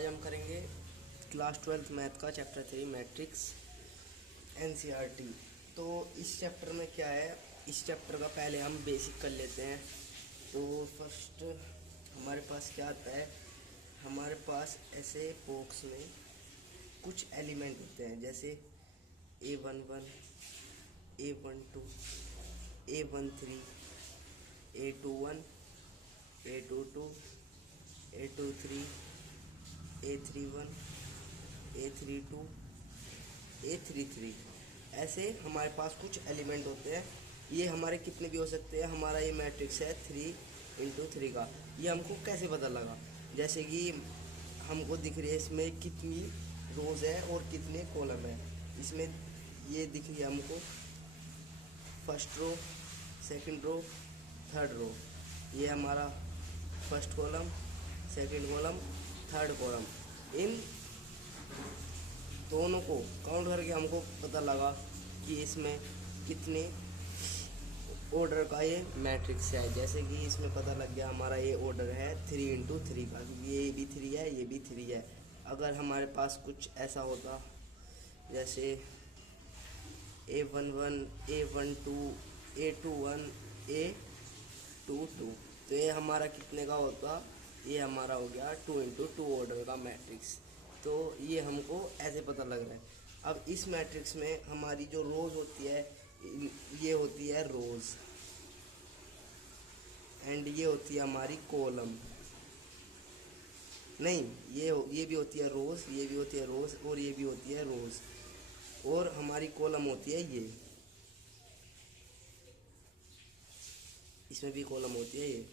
आज हम करेंगे क्लास 12th मैथ का चैप्टर 3 मैट्रिक्स एनसीईआरटी। तो इस चैप्टर में क्या है, इस चैप्टर का पहले हम बेसिक कर लेते हैं। तो फर्स्ट हमारे पास क्या आता है, हमारे पास ऐसे बॉक्स में कुछ एलिमेंट होते हैं जैसे A11, A12, A13, A21, A22, A23, A31, A32, A33। ऐसे हमारे पास कुछ एलिमेंट होते हैं। ये हमारे कितने भी हो सकते हैं। हमारा ये मैट्रिक्स है 3 × 3 का। ये हमको कैसे पता लगा, जैसे कि हमको दिख रही है इसमें कितनी रोज़ है और कितने कॉलम है। इसमें ये दिख रही है हमको first row, second row, third row. ये हमारा first column, second column, third column. इन दोनों को काउंट करके हमको पता लगा कि इसमें कितने ऑर्डर का ये मैट्रिक्स है। जैसे कि इसमें पता लग गया हमारा ये ऑर्डर है 3 × 3 का, ये भी 3 है, ये भी 3 है। अगर हमारे पास कुछ ऐसा होता जैसे A11, A12, A21, A22, तो ये हमारा कितने का होता, ये हमारा हो गया 2 × 2 ऑर्डर का मैट्रिक्स। तो ये हमको ऐसे पता लग रहा है। अब इस मैट्रिक्स में हमारी जो रोज़ होती है, ये होती है रोज़, एंड ये होती है हमारी कॉलम। नहीं, ये भी होती है रोज़, ये भी होती है रोज़, और ये भी होती है रोज़, और हमारी कॉलम होती है ये, इसमें भी कॉलम होती है ये।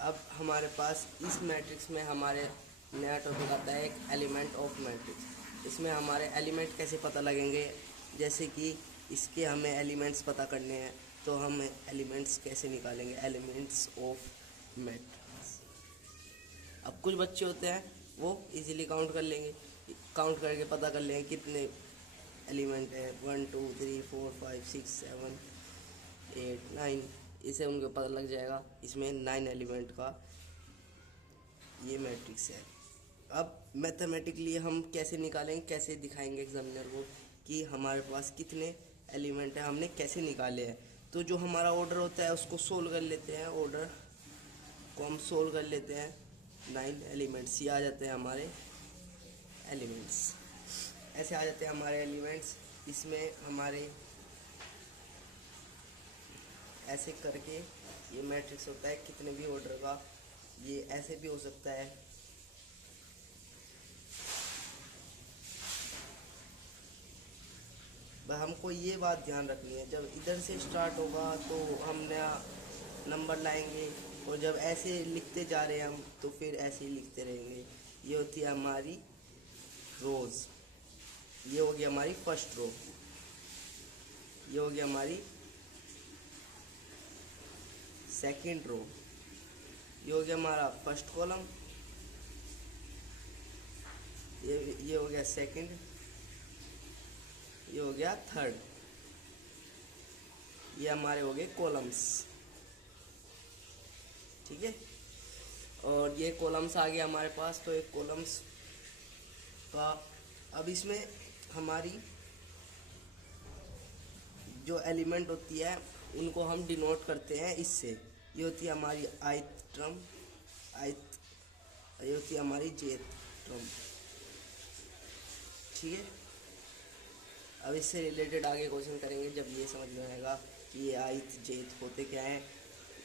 अब हमारे पास इस मैट्रिक्स में हमारे नया टॉपिक आता है एक एलिमेंट ऑफ मैट्रिक्स। इसमें हमारे एलिमेंट कैसे पता लगेंगे, जैसे कि इसके हमें एलिमेंट्स पता करने हैं, तो हम एलिमेंट्स कैसे निकालेंगे, एलिमेंट्स ऑफ मैट्रिक्स। अब कुछ बच्चे होते हैं वो इजीली काउंट कर लेंगे, काउंट करके पता कर लेंगे कितने एलिमेंट है, 1 2 3 4 5 6 7 8 9। इसे उनको पता लग जाएगा इसमें 9 एलिमेंट का ये मैट्रिक्स है। अब मैथमेटिकली हम कैसे निकालेंगे, कैसे दिखाएंगे एग्जामिनर को कि हमारे पास कितने एलिमेंट है, हमने कैसे निकाले हैं। तो जो हमारा ऑर्डर होता है उसको सोल्व कर लेते हैं, ऑर्डर को हम सोल्व कर लेते हैं। 9 एलिमेंट्स ये आ जाते हैं हमारे एलिमेंट्स, ऐसे आ जाते हैं हमारे एलिमेंट्स। इसमें हमारे ऐसे करके ये मैट्रिक्स होता है कितने भी ऑर्डर का। ये ऐसे भी हो सकता है, बस हमको ये बात ध्यान रखनी है, जब इधर से स्टार्ट होगा तो हम नया नंबर लाएंगे, और जब ऐसे लिखते जा रहे हैं हम तो फिर ऐसे ही लिखते रहेंगे। ये होती है हमारी रोज़, ये हो गया हमारी फर्स्ट रो, ये हो गया हमारी सेकंड रो, ये हो गया हमारा फर्स्ट कॉलम, ये हो गया सेकंड, ये हो गया थर्ड, ये हमारे हो गए कॉलम्स। ठीक है, और ये कॉलम्स आ गया हमारे पास। तो एक कॉलम्स का, अब इसमें हमारी जो एलिमेंट होती है उनको हम डिनोट करते हैं इससे। ये होती है हमारी आइथ टर्म, ये होती है हमारी जेथ टर्म। ठीक है, अब इससे रिलेटेड आगे क्वेश्चन करेंगे जब ये समझ में आएगा कि ये आइथ जेथ होते क्या हैं।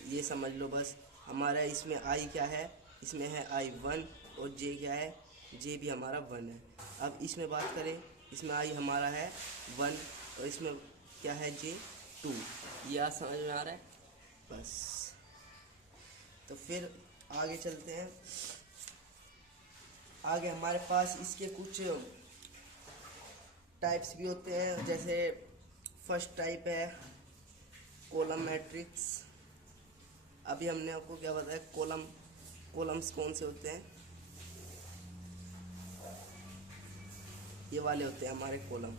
ये समझ लो बस, हमारा इसमें आई क्या है, इसमें है I1, और जे क्या है, जे भी हमारा 1 है। अब इसमें बात करें, इसमें आई हमारा है 1, और इसमें क्या है J2। ये आज समझ में आ रहा है बस। तो फिर आगे चलते हैं। आगे हमारे पास इसके कुछ टाइप्स भी होते हैं, जैसे फर्स्ट टाइप है कॉलम मैट्रिक्स। अभी हमने आपको क्या बताया, कॉलम्स कौन से होते हैं, ये वाले होते हैं हमारे कॉलम।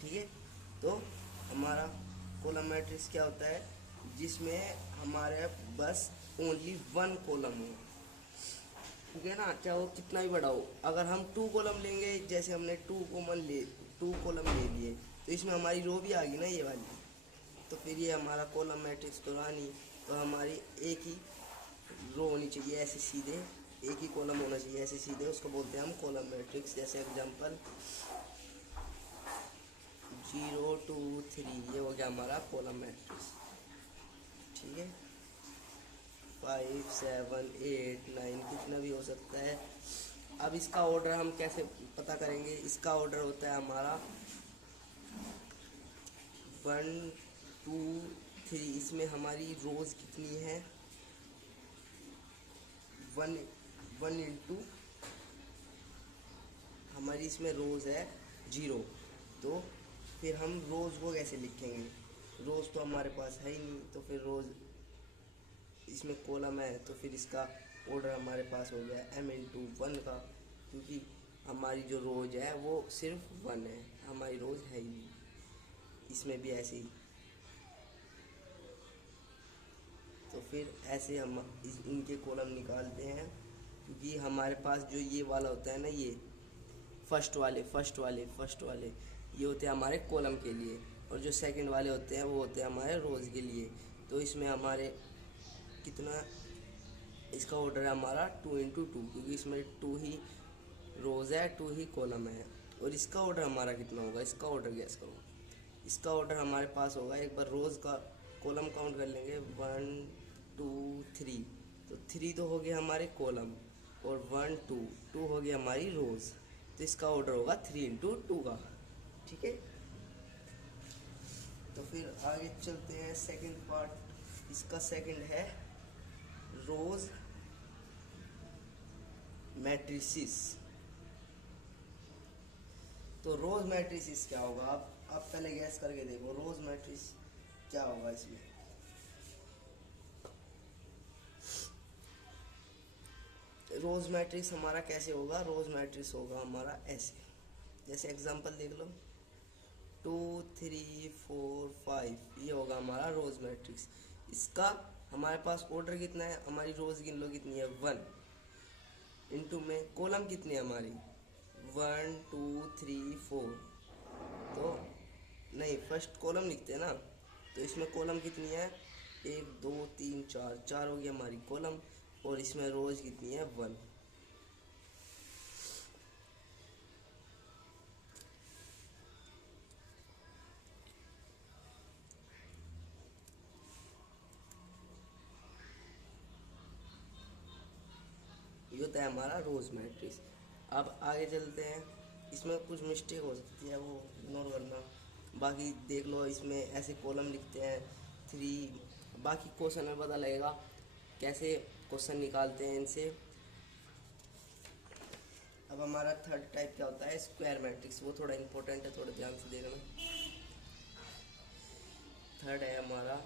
ठीक है, तो हमारा कॉलम मैट्रिक्स क्या होता है, जिसमें हमारे बस ओनली 1 कॉलम हो, ठीक है ना, चाहे वो कितना भी बड़ा हो। अगर हम 2 कॉलम लेंगे, जैसे हमने 2 कॉलम ले लिए, तो इसमें हमारी रो भी आ गई ना ये वाली, तो फिर ये हमारा कॉलम मैट्रिक्स तो रहा नहीं। तो हमारी एक ही रो होनी चाहिए ऐसे सीधे, एक ही कॉलम होना चाहिए ऐसे सीधे, उसको बोलते हैं हम कॉलम मैट्रिक्स। जैसे एग्जांपल 0 2 3, ये हो गया हमारा कॉलम मैट्रिक्स। ठीक है, 5 7 8 9 कितना भी हो सकता है। अब इसका ऑर्डर हम कैसे पता करेंगे? इसका ऑर्डर होता है हमारा 1 2 3। इसमें हमारी रोज कितनी है? 1 इंटू हमारी इसमें रोज है 0। तो फिर हम रोज को कैसे लिखेंगे? रोज तो हमारे पास है ही नहीं, तो फिर रोज इसमें कॉलम है, तो फिर इसका ऑर्डर हमारे पास हो गया m इंटू 1 का, क्योंकि हमारी जो रोज है वो सिर्फ 1 है, हमारी रोज है ही नहीं। इसमें भी ऐसे ही। तो फिर ऐसे हम इनके कॉलम निकालते हैं, क्योंकि हमारे पास जो ये वाला होता है ना, ये फर्स्ट वाले ये होते हैं हमारे कॉलम के लिए, और जो सेकंड वाले होते हैं वो होते हैं हमारे रोज़ के लिए। तो इसमें हमारे कितना, इसका ऑर्डर है हमारा 2 इंटू 2, क्योंकि इसमें 2 ही रोज़ है 2 ही कॉलम है। और इसका ऑर्डर हमारा कितना होगा? इसका ऑर्डर गैस करो। इसका ऑर्डर हमारे पास होगा, एक बार रोज़ का कॉलम काउंट कर लेंगे, 1 2 3। तो 3 तो हो गया हमारे कॉलम, और 1 2 2 हो गया हमारी रोज़। तो इसका ऑर्डर होगा 3 इंटू 2 का। ठीक है, तो फिर आगे चलते हैं सेकंड पार्ट। इसका सेकंड है रोज मैट्रिसिस। तो रोज मैट्रिसिस क्या होगा? आप पहले गैस करके देखो, रोज मैट्रिस क्या होगा इसमें। रोज मैट्रिक्स हमारा कैसे होगा? रोज मैट्रिक्स होगा हमारा ऐसे, जैसे एग्जांपल देख लो, 2 3 4 5, ये होगा हमारा रोज मैट्रिक्स। इसका हमारे पास ऑर्डर कितना है? हमारी रोज गिन लो कितनी है, 1 इंटू में कॉलम कितनी है हमारी, 1 2 3 4। तो नहीं, फर्स्ट कॉलम लिखते हैं ना, तो इसमें कॉलम कितनी है, 1 2 3 4, 4 हो गई हमारी कॉलम, और इसमें रोज कितनी है, 1। ये होता है हमारा रोज मैट्रिक्स। अब आगे चलते हैं, इसमें कुछ मिस्टेक हो सकती है, वो इग्नोर करना। बाकी देख लो, इसमें ऐसे कॉलम लिखते हैं 3, बाकी क्वेश्चन में पता लगेगा कैसे क्वेश्चन निकालते हैं इनसे। अब हमारा थर्ड टाइप क्या होता है, स्क्वायर मैट्रिक्स। वो थोड़ा इंपॉर्टेंट है, थोड़ा ध्यान से देखना। थर्ड है हमारा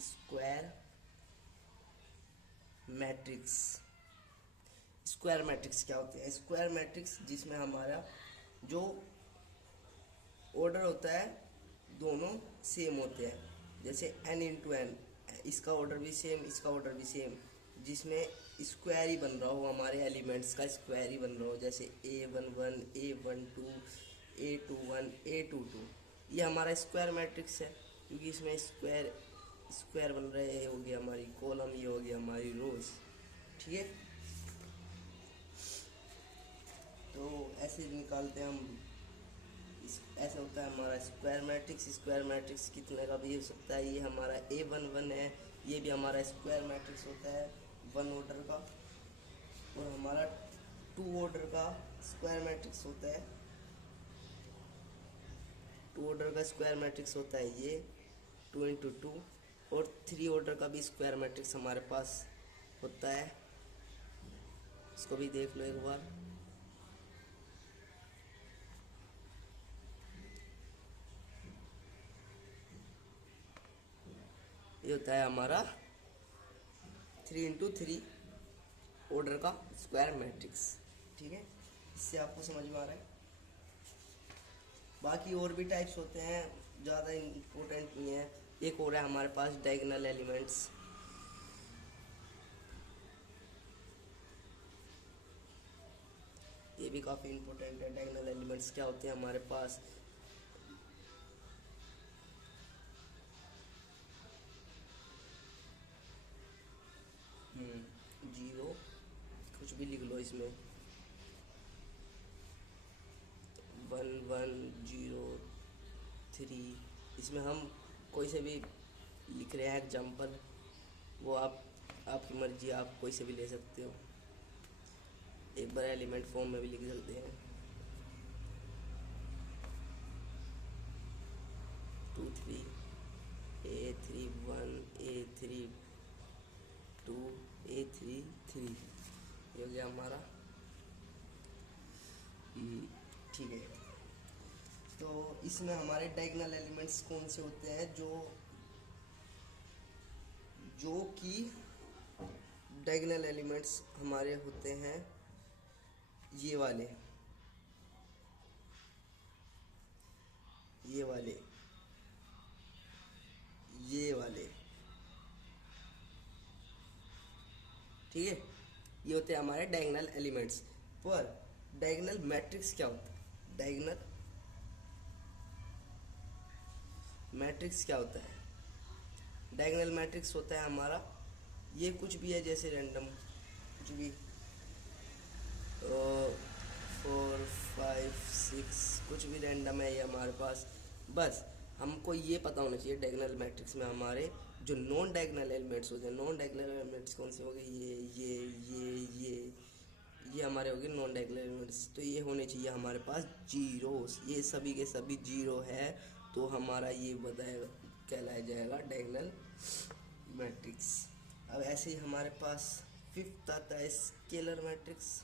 स्क्वायर मैट्रिक्स। स्क्वायर मैट्रिक्स क्या होते हैं? स्क्वायर मैट्रिक्स जिसमें हमारा जो ऑर्डर होता है दोनों सेम होते हैं, जैसे n इंटू एन, इसका ऑर्डर भी सेम, इसका ऑर्डर भी सेम, जिसमें स्क्वायर ही बन रहा हो, हमारे एलिमेंट्स का स्क्वायर ही बन रहा हो, जैसे A11 A12 A21 A22। ये हमारा स्क्वायर मैट्रिक्स है, क्योंकि इसमें स्क्वायर स्क्वायर बन रहे हैं। हो गया हमारी कॉलम, ये हो गया हमारी रोज। ठीक है, तो ऐसे निकालते हैं हम। ऐसा होता है हमारा स्क्वायर मैट्रिक्स। स्क्वायर मैट्रिक्स कितने का भी हो सकता है, ये हमारा A11 है, ये भी हमारा स्क्वायर मैट्रिक्स होता है 1 ऑर्डर का। और हमारा 2 ऑर्डर का स्क्वायर मैट्रिक्स होता है, 2 ऑर्डर का स्क्वायर मैट्रिक्स होता है ये 2 इंटू 2। और 3 ऑर्डर का भी स्क्वायर मैट्रिक्स हमारे पास होता है, इसको भी देख लो एक बार। ये होता है हमारा 3 इंटू 3 ऑर्डर का स्क्वायर मैट्रिक्स। ठीक है, इससे आपको समझ में आ रहा है। बाकी और भी टाइप्स होते हैं, ज़्यादा इम्पोर्टेंट नहीं है। एक और है हमारे पास डायगोनल एलिमेंट्स। ये भी काफ़ी इंपॉर्टेंट है। डायगोनल एलिमेंट्स क्या होते हैं हमारे पास, जीरो, कुछ भी लिख लो इसमें, 1 1 0 3, इसमें हम कोई से भी लिख रहे हैं एग्जाम्पल, वो आपकी मर्जी, आप कोई से भी ले सकते हो, एक बार एलिमेंट फॉर्म में भी लिख सकते हैं। 2 3 A3 1 A3 2 A3 3, ये हो गया हमारा। ठीक है, तो इसमें हमारे डायगोनल एलिमेंट्स कौन से होते हैं, जो कि डायगोनल एलिमेंट्स हमारे होते हैं ये वाले, ये वाले, ये वाले, ठीक है, ये होते हैं हमारे डायगोनल एलिमेंट्स। पर डायगोनल मैट्रिक्स क्या होता है, डायगोनल मैट्रिक्स क्या होता है, डायगोनल मैट्रिक्स होता है हमारा, ये कुछ भी है जैसे रैंडम, कुछ भी 4 5 6, कुछ भी रैंडम है ये हमारे पास। बस हमको ये पता होना चाहिए डायगोनल मैट्रिक्स में हमारे जो नॉन डायगोनल एलिमेंट्स होते हैं, नॉन डायगोनल एलिमेंट्स कौन से हो गए, ये हमारे हो गए नॉन डायगोनल एलिमेंट्स। तो ये होने चाहिए हमारे पास जीरोस, ये सभी के सभी जीरो है, तो हमारा ये बताएगा कहलाया जाएगा डायगोनल मैट्रिक्स। अब ऐसे ही हमारे पास फिफ्थ आता है स्केलर मैट्रिक्स।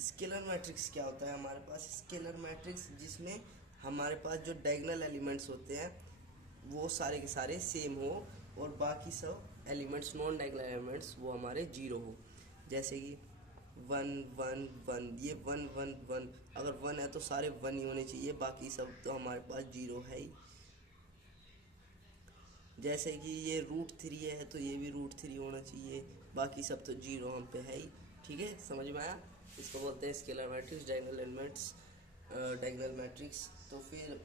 स्केलर मैट्रिक्स क्या होता है हमारे पास, स्केलर मैट्रिक्स जिसमें हमारे पास जो डायगोनल एलिमेंट्स होते हैं वो सारे के सारे सेम हो और बाकी सब एलिमेंट्स नॉन डायगोनल एलिमेंट्स वो हमारे जीरो हो। जैसे कि 1 1 1, ये 1 1 1, अगर 1 है तो सारे 1 ही होने चाहिए, बाकी सब तो हमारे पास जीरो है ही। जैसे कि ये √3 है तो ये भी √3 होना चाहिए, बाकी सब तो जीरो हम पे है ही। ठीक है, समझ में आया, इसको बोलते हैं scalar matrix, diagonal elements, diagonal matrix. तो फिर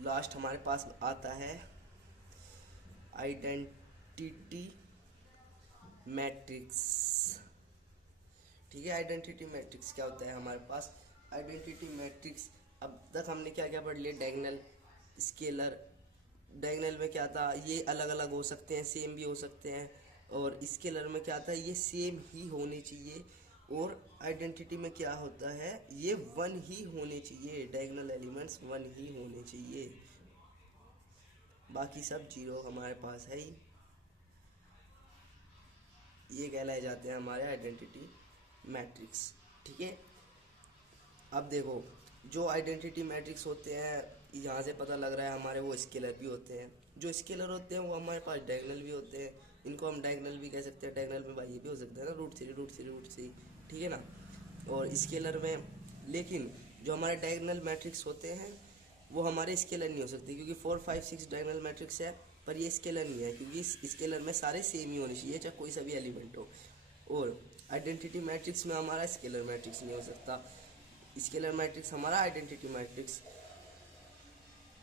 लास्ट हमारे पास आता है आइडेंटिटी मैट्रिक्स। ठीक है, आइडेंटिटी मैट्रिक्स क्या होता है हमारे पास, आइडेंटिटी मैट्रिक्स, अब तक हमने क्या क्या पढ़ लिया, डायगोनल, स्केलर। डायगोनल में क्या था, ये अलग अलग हो सकते हैं, सेम भी हो सकते हैं, और स्केलर में क्या था, ये सेम ही होने चाहिए, और आइडेंटिटी में क्या होता है, ये 1 ही होने चाहिए, डायगोनल एलिमेंट्स 1 ही होने चाहिए, बाकी सब जीरो हमारे पास है ही। ये कहलाए जाते हैं हमारे आइडेंटिटी मैट्रिक्स। ठीक है, अब देखो जो आइडेंटिटी मैट्रिक्स होते हैं, यहाँ से पता लग रहा है हमारे वो स्केलर भी होते हैं, जो स्केलर होते हैं वो हमारे पास डायगोनल भी होते हैं, इनको हम डायगोनल भी कह सकते हैं, डायगोनल में भाई ये भी हो सकता है ना, √3, ठीक है ना, और स्केलर में। लेकिन जो हमारे डायगोनल मैट्रिक्स होते हैं वो हमारे स्केलर नहीं हो सकते, क्योंकि 4 5 6 डायगोनल मैट्रिक्स है, पर ये स्केलर नहीं है, क्योंकि इस स्केलर में सारे सेम ही होने चाहिए, चाहे कोई सा भी एलिमेंट हो। और आइडेंटिटी मैट्रिक्स में हमारा स्केलर मैट्रिक्स नहीं हो सकता, स्केलर मैट्रिक्स हमारा आइडेंटिटी मैट्रिक्स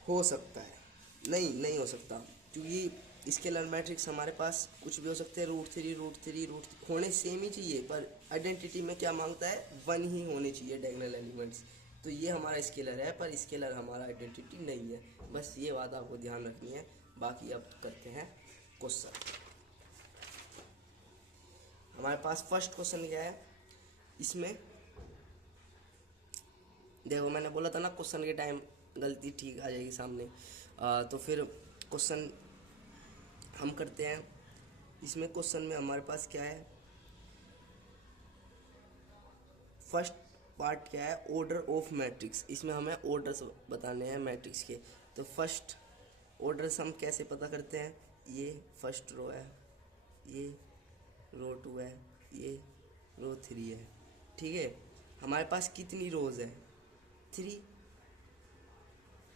हो सकता है, नहीं हो सकता, क्योंकि स्केलर मैट्रिक्स हमारे पास कुछ भी हो सकते हैं, √3 होने सेम ही चाहिए, पर आइडेंटिटी में क्या मांगता है, 1 ही होने चाहिए डायगोनल एलिमेंट्स। तो ये हमारा स्केलर है, पर स्केलर हमारा आइडेंटिटी नहीं है, बस ये बात आपको ध्यान रखनी है। बाकी अब करते हैं क्वेश्चन। हमारे पास फर्स्ट क्वेश्चन क्या है, इसमें देखो मैंने बोला था ना क्वेश्चन के टाइम गलती ठीक आ जाएगी सामने। तो फिर क्वेश्चन हम करते हैं। इसमें क्वेश्चन में हमारे पास क्या है, फर्स्ट पार्ट क्या है, ऑर्डर ऑफ मैट्रिक्स। इसमें हमें ऑर्डर्स बताने हैं मैट्रिक्स के। तो फर्स्ट ऑर्डर्स हम कैसे पता करते हैं, ये फर्स्ट रो है, ये रो 2 है, ये रो 3 है। ठीक है, हमारे पास कितनी रोज है, 3,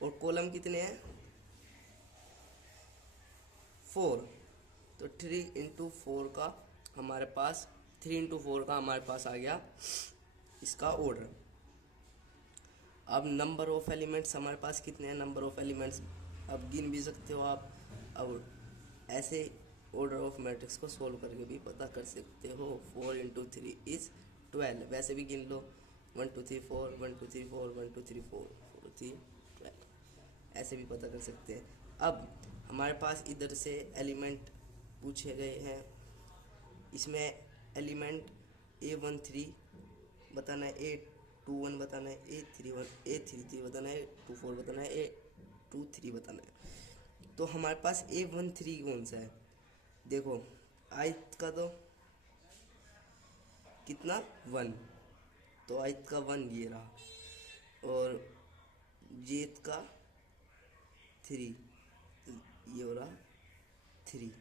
और कॉलम कितने हैं, 4। तो 3 × 4 का हमारे पास 3 into 4 का हमारे पास आ गया इसका ऑर्डर। अब नंबर ऑफ एलिमेंट्स हमारे पास कितने हैं, नंबर ऑफ एलिमेंट्स अब गिन भी सकते हो आप। अब ऐसे ऑर्डर ऑफ मैट्रिक्स को सोल्व करके भी पता कर सकते हो। 4 into 3 is 12, वैसे भी गिन लो 1 2 3 4 1 2 3 4 1 2 3 4 4 3 12, ऐसे भी पता कर सकते हैं। अब हमारे पास इधर से एलिमेंट पूछे गए हैं, इसमें एलिमेंट A13 बताना है, A21 बताना है, A33 बताना है, A24 बताना है, A23 बताना है। तो हमारे पास A13 कौन सा है, देखो आयत का तो कितना 1, तो आयत का 1 ये रहा, और जेत का 3, ये हो रहा 3।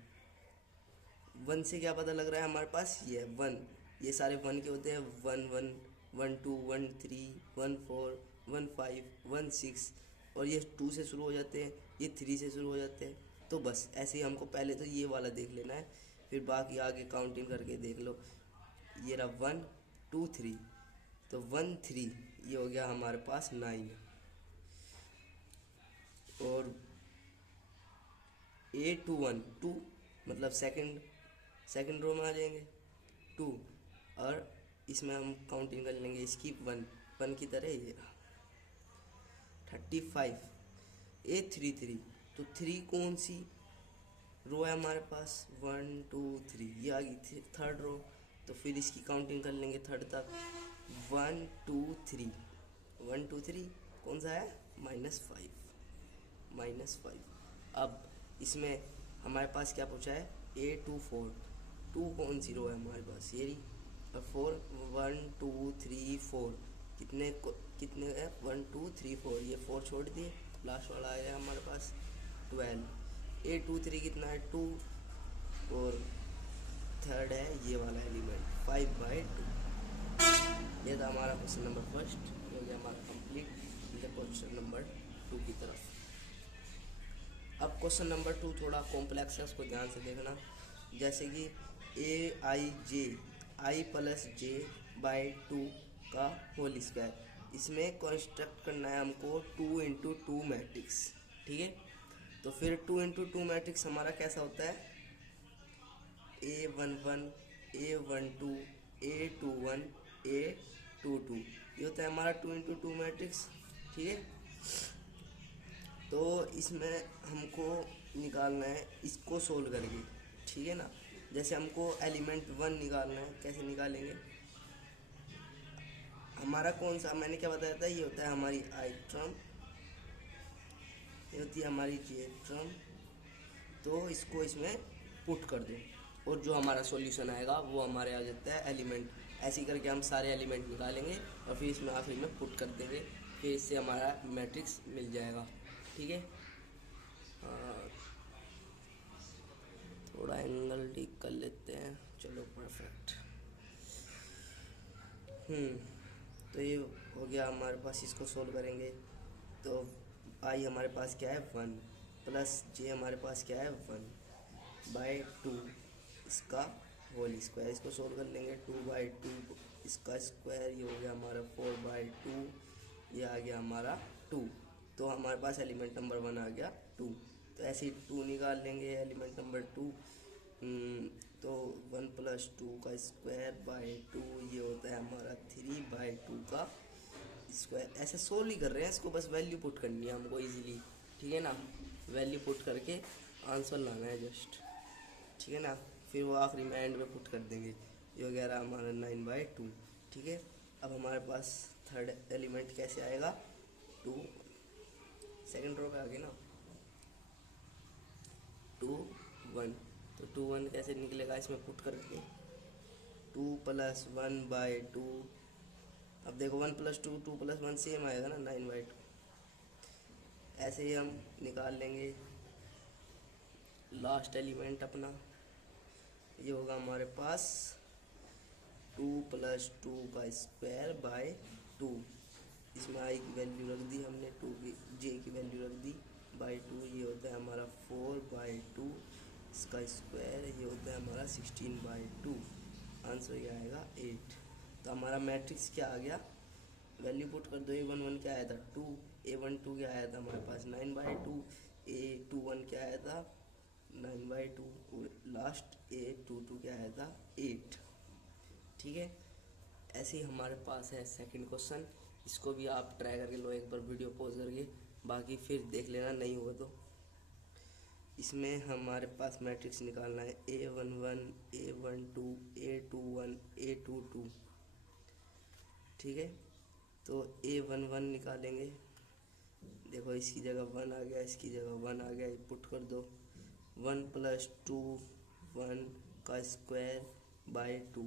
1 से क्या पता लग रहा है हमारे पास, ये 1, ये सारे 1 के होते हैं, 1 1 1 2 1 3 1 4 1 5 1 6, और ये 2 से शुरू हो जाते हैं, ये 3 से शुरू हो जाते हैं। तो बस ऐसे ही हमको पहले तो ये वाला देख लेना है, फिर बाकी आगे काउंटिंग करके देख लो। ये रहा 1 2 3, तो 1 3 ये हो गया हमारे पास 9, और A21 2 मतलब सेकंड रो में आ जाएंगे 2, और इसमें हम काउंटिंग कर लेंगे इसकी 1 की तरह, ये 35। A33 तो 3 कौन सी रो है हमारे पास, 1 2 3, ये आ गई थर्ड रो, तो फिर इसकी काउंटिंग कर लेंगे थर्ड तक, 1 2 3 1 2 3 कौन सा है, -5। अब इसमें हमारे पास क्या पूछा है, A24 2 कौन सी रो है हमारे पास, ये रही, और 4 1 2 3 4 कितने है, 1 2 3 4, ये 4 छोड़ दिए, लास्ट वाला आया हमारे पास 12। A23 कितना है 2, और थर्ड है ये वाला एलिमेंट 5/2। ये था हमारा क्वेश्चन नंबर फर्स्ट, हो गया हमारा कंप्लीट क्वेश्चन नंबर 2 की तरफ। अब क्वेश्चन नंबर 2 थोड़ा कॉम्प्लेक्स है, उसको ध्यान से देखना। जैसे कि I + j/2 का होल स्क्वायर, इसमें कंस्ट्रक्ट करना है हमको 2 into 2 मैट्रिक्स, ठीक है। तो फिर 2 into 2 मैट्रिक्स हमारा कैसा होता है, A11 A12 A21 A22, ये होता है हमारा 2 into 2 मैट्रिक्स, ठीक है। तो इसमें हमको निकालना है इसको सोल्व करके, ठीक है ना। जैसे हमको एलिमेंट 1 निकालना है, कैसे निकालेंगे, हमारा कौन सा, मैंने क्या बताया था, ये होता है हमारी आई टर्म, ये होती है हमारी जे टर्म, तो इसको इसमें पुट कर दो, और जो हमारा सॉल्यूशन आएगा वो हमारे आ जाता है एलिमेंट। ऐसे ही करके हम सारे एलिमेंट निकालेंगे और फिर इसमें आखिरी में पुट कर देंगे, फिर इससे हमारा मैट्रिक्स मिल जाएगा, ठीक है। थोड़ा एंगल ठीक कर लेते हैं, चलो परफेक्ट। तो ये हो गया हमारे पास, इसको सोल्व करेंगे तो आई हमारे पास क्या है 1, प्लस जे हमारे पास क्या है 1/2, इसका होल स्क्वायर, इसको सोल्व कर लेंगे 2/2 इसका स्क्वायर, ये हो गया हमारा 4/2, ये आ गया हमारा 2। तो हमारे पास एलिमेंट नंबर 1 आ गया 2। तो ऐसे ही 2 निकाल लेंगे एलिमेंट नंबर 2, तो 1 + 2 का स्क्वायर बाय 2, ये होता है हमारा 3/2 का स्क्वायर। ऐसे सोल्व ही कर रहे हैं, इसको बस वैल्यू पुट करनी है हमको इजीली, ठीक है ना। वैल्यू पुट करके आंसर लाना है जस्ट, ठीक है ना। फिर वो आखिरी में एंड में पुट कर देंगे, ये हो गया हमारा 9/2, ठीक है। अब हमारे पास थर्ड एलिमेंट कैसे आएगा, 2 सेकेंड रो पे आ गया ना, 2 1, तो 2 1 कैसे निकलेगा इसमें पुट करके, 2 + 1/2, अब देखो 1 + 2 2 + 1 सेम आएगा ना 9/2। ऐसे ही हम निकाल लेंगे लास्ट एलिमेंट अपना, ये होगा हमारे पास 2 + 2 का स्क्वायर बाय 2, इसमें आई की वैल्यू रख दी हमने, 2 की जे की वैल्यू रख दी बाय 2, ये होता है हमारा 4/2 इसका स्क्वायर ये होता है हमारा 16/2। आंसर ये आएगा 8। तो हमारा मैट्रिक्स क्या आ गया, वैल्यू पुट कर दो। A11 क्या आया था 2, A12 क्या आया था हमारे पास 9/2, A21 क्या आया था 9/2, लास्ट A22 क्या आया था 8। ठीक है, ऐसे ही हमारे पास है सेकंड क्वेश्चन। इसको भी आप ट्राई करके लो एक बार वीडियो पॉज करके, बाकी फिर देख लेना नहीं हुआ तो। इसमें हमारे पास मैट्रिक्स निकालना है A11, A12, A21, A22। ठीक है, तो A11 निकालेंगे। देखो इसकी जगह 1 आ गया, इसकी जगह 1 आ गया, पुट कर दो। 1 + 2 1 का स्क्वायर बाय 2,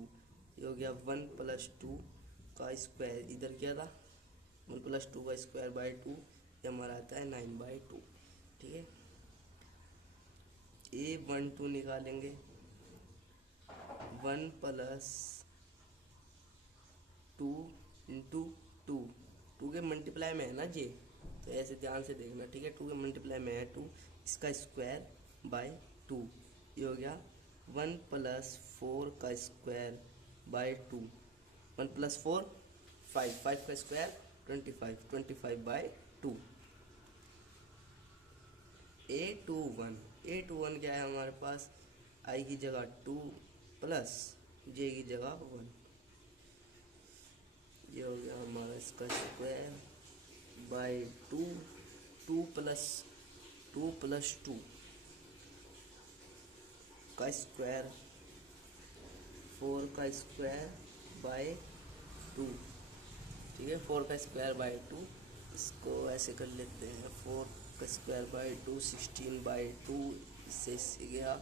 ये हो गया 1 + 2 का स्क्वायर। इधर क्या था 1 + 2 का स्क्वायर बाय 2, ये हमारा आता है 9/2। ठीक है, A12 निकालेंगे। 1 + 2 इंटू 2 के मल्टीप्लाई में है ना जी, तो ऐसे ध्यान से देखना। ठीक है, 2 के मल्टीप्लाई में है 2, इसका स्क्वायर बाय 2, ये हो गया 1 + 4 का स्क्वायर बाय 2। 1 + 4 5, 5 का स्क्वायर 25, 25/2। A21 क्या है हमारे पास, आई की जगह 2 प्लस जे की जगह 1, ये हो गया हमारा इसका स्क्वायर बाय 2। 2 + 2 का स्क्वायर, 4 का स्क्वायर बाय 2। ठीक है, 4 का स्क्वायर बाय 2, इसको ऐसे कर लेते हैं। 4 का स्क्वायर बाय 2 16/2, इससे गया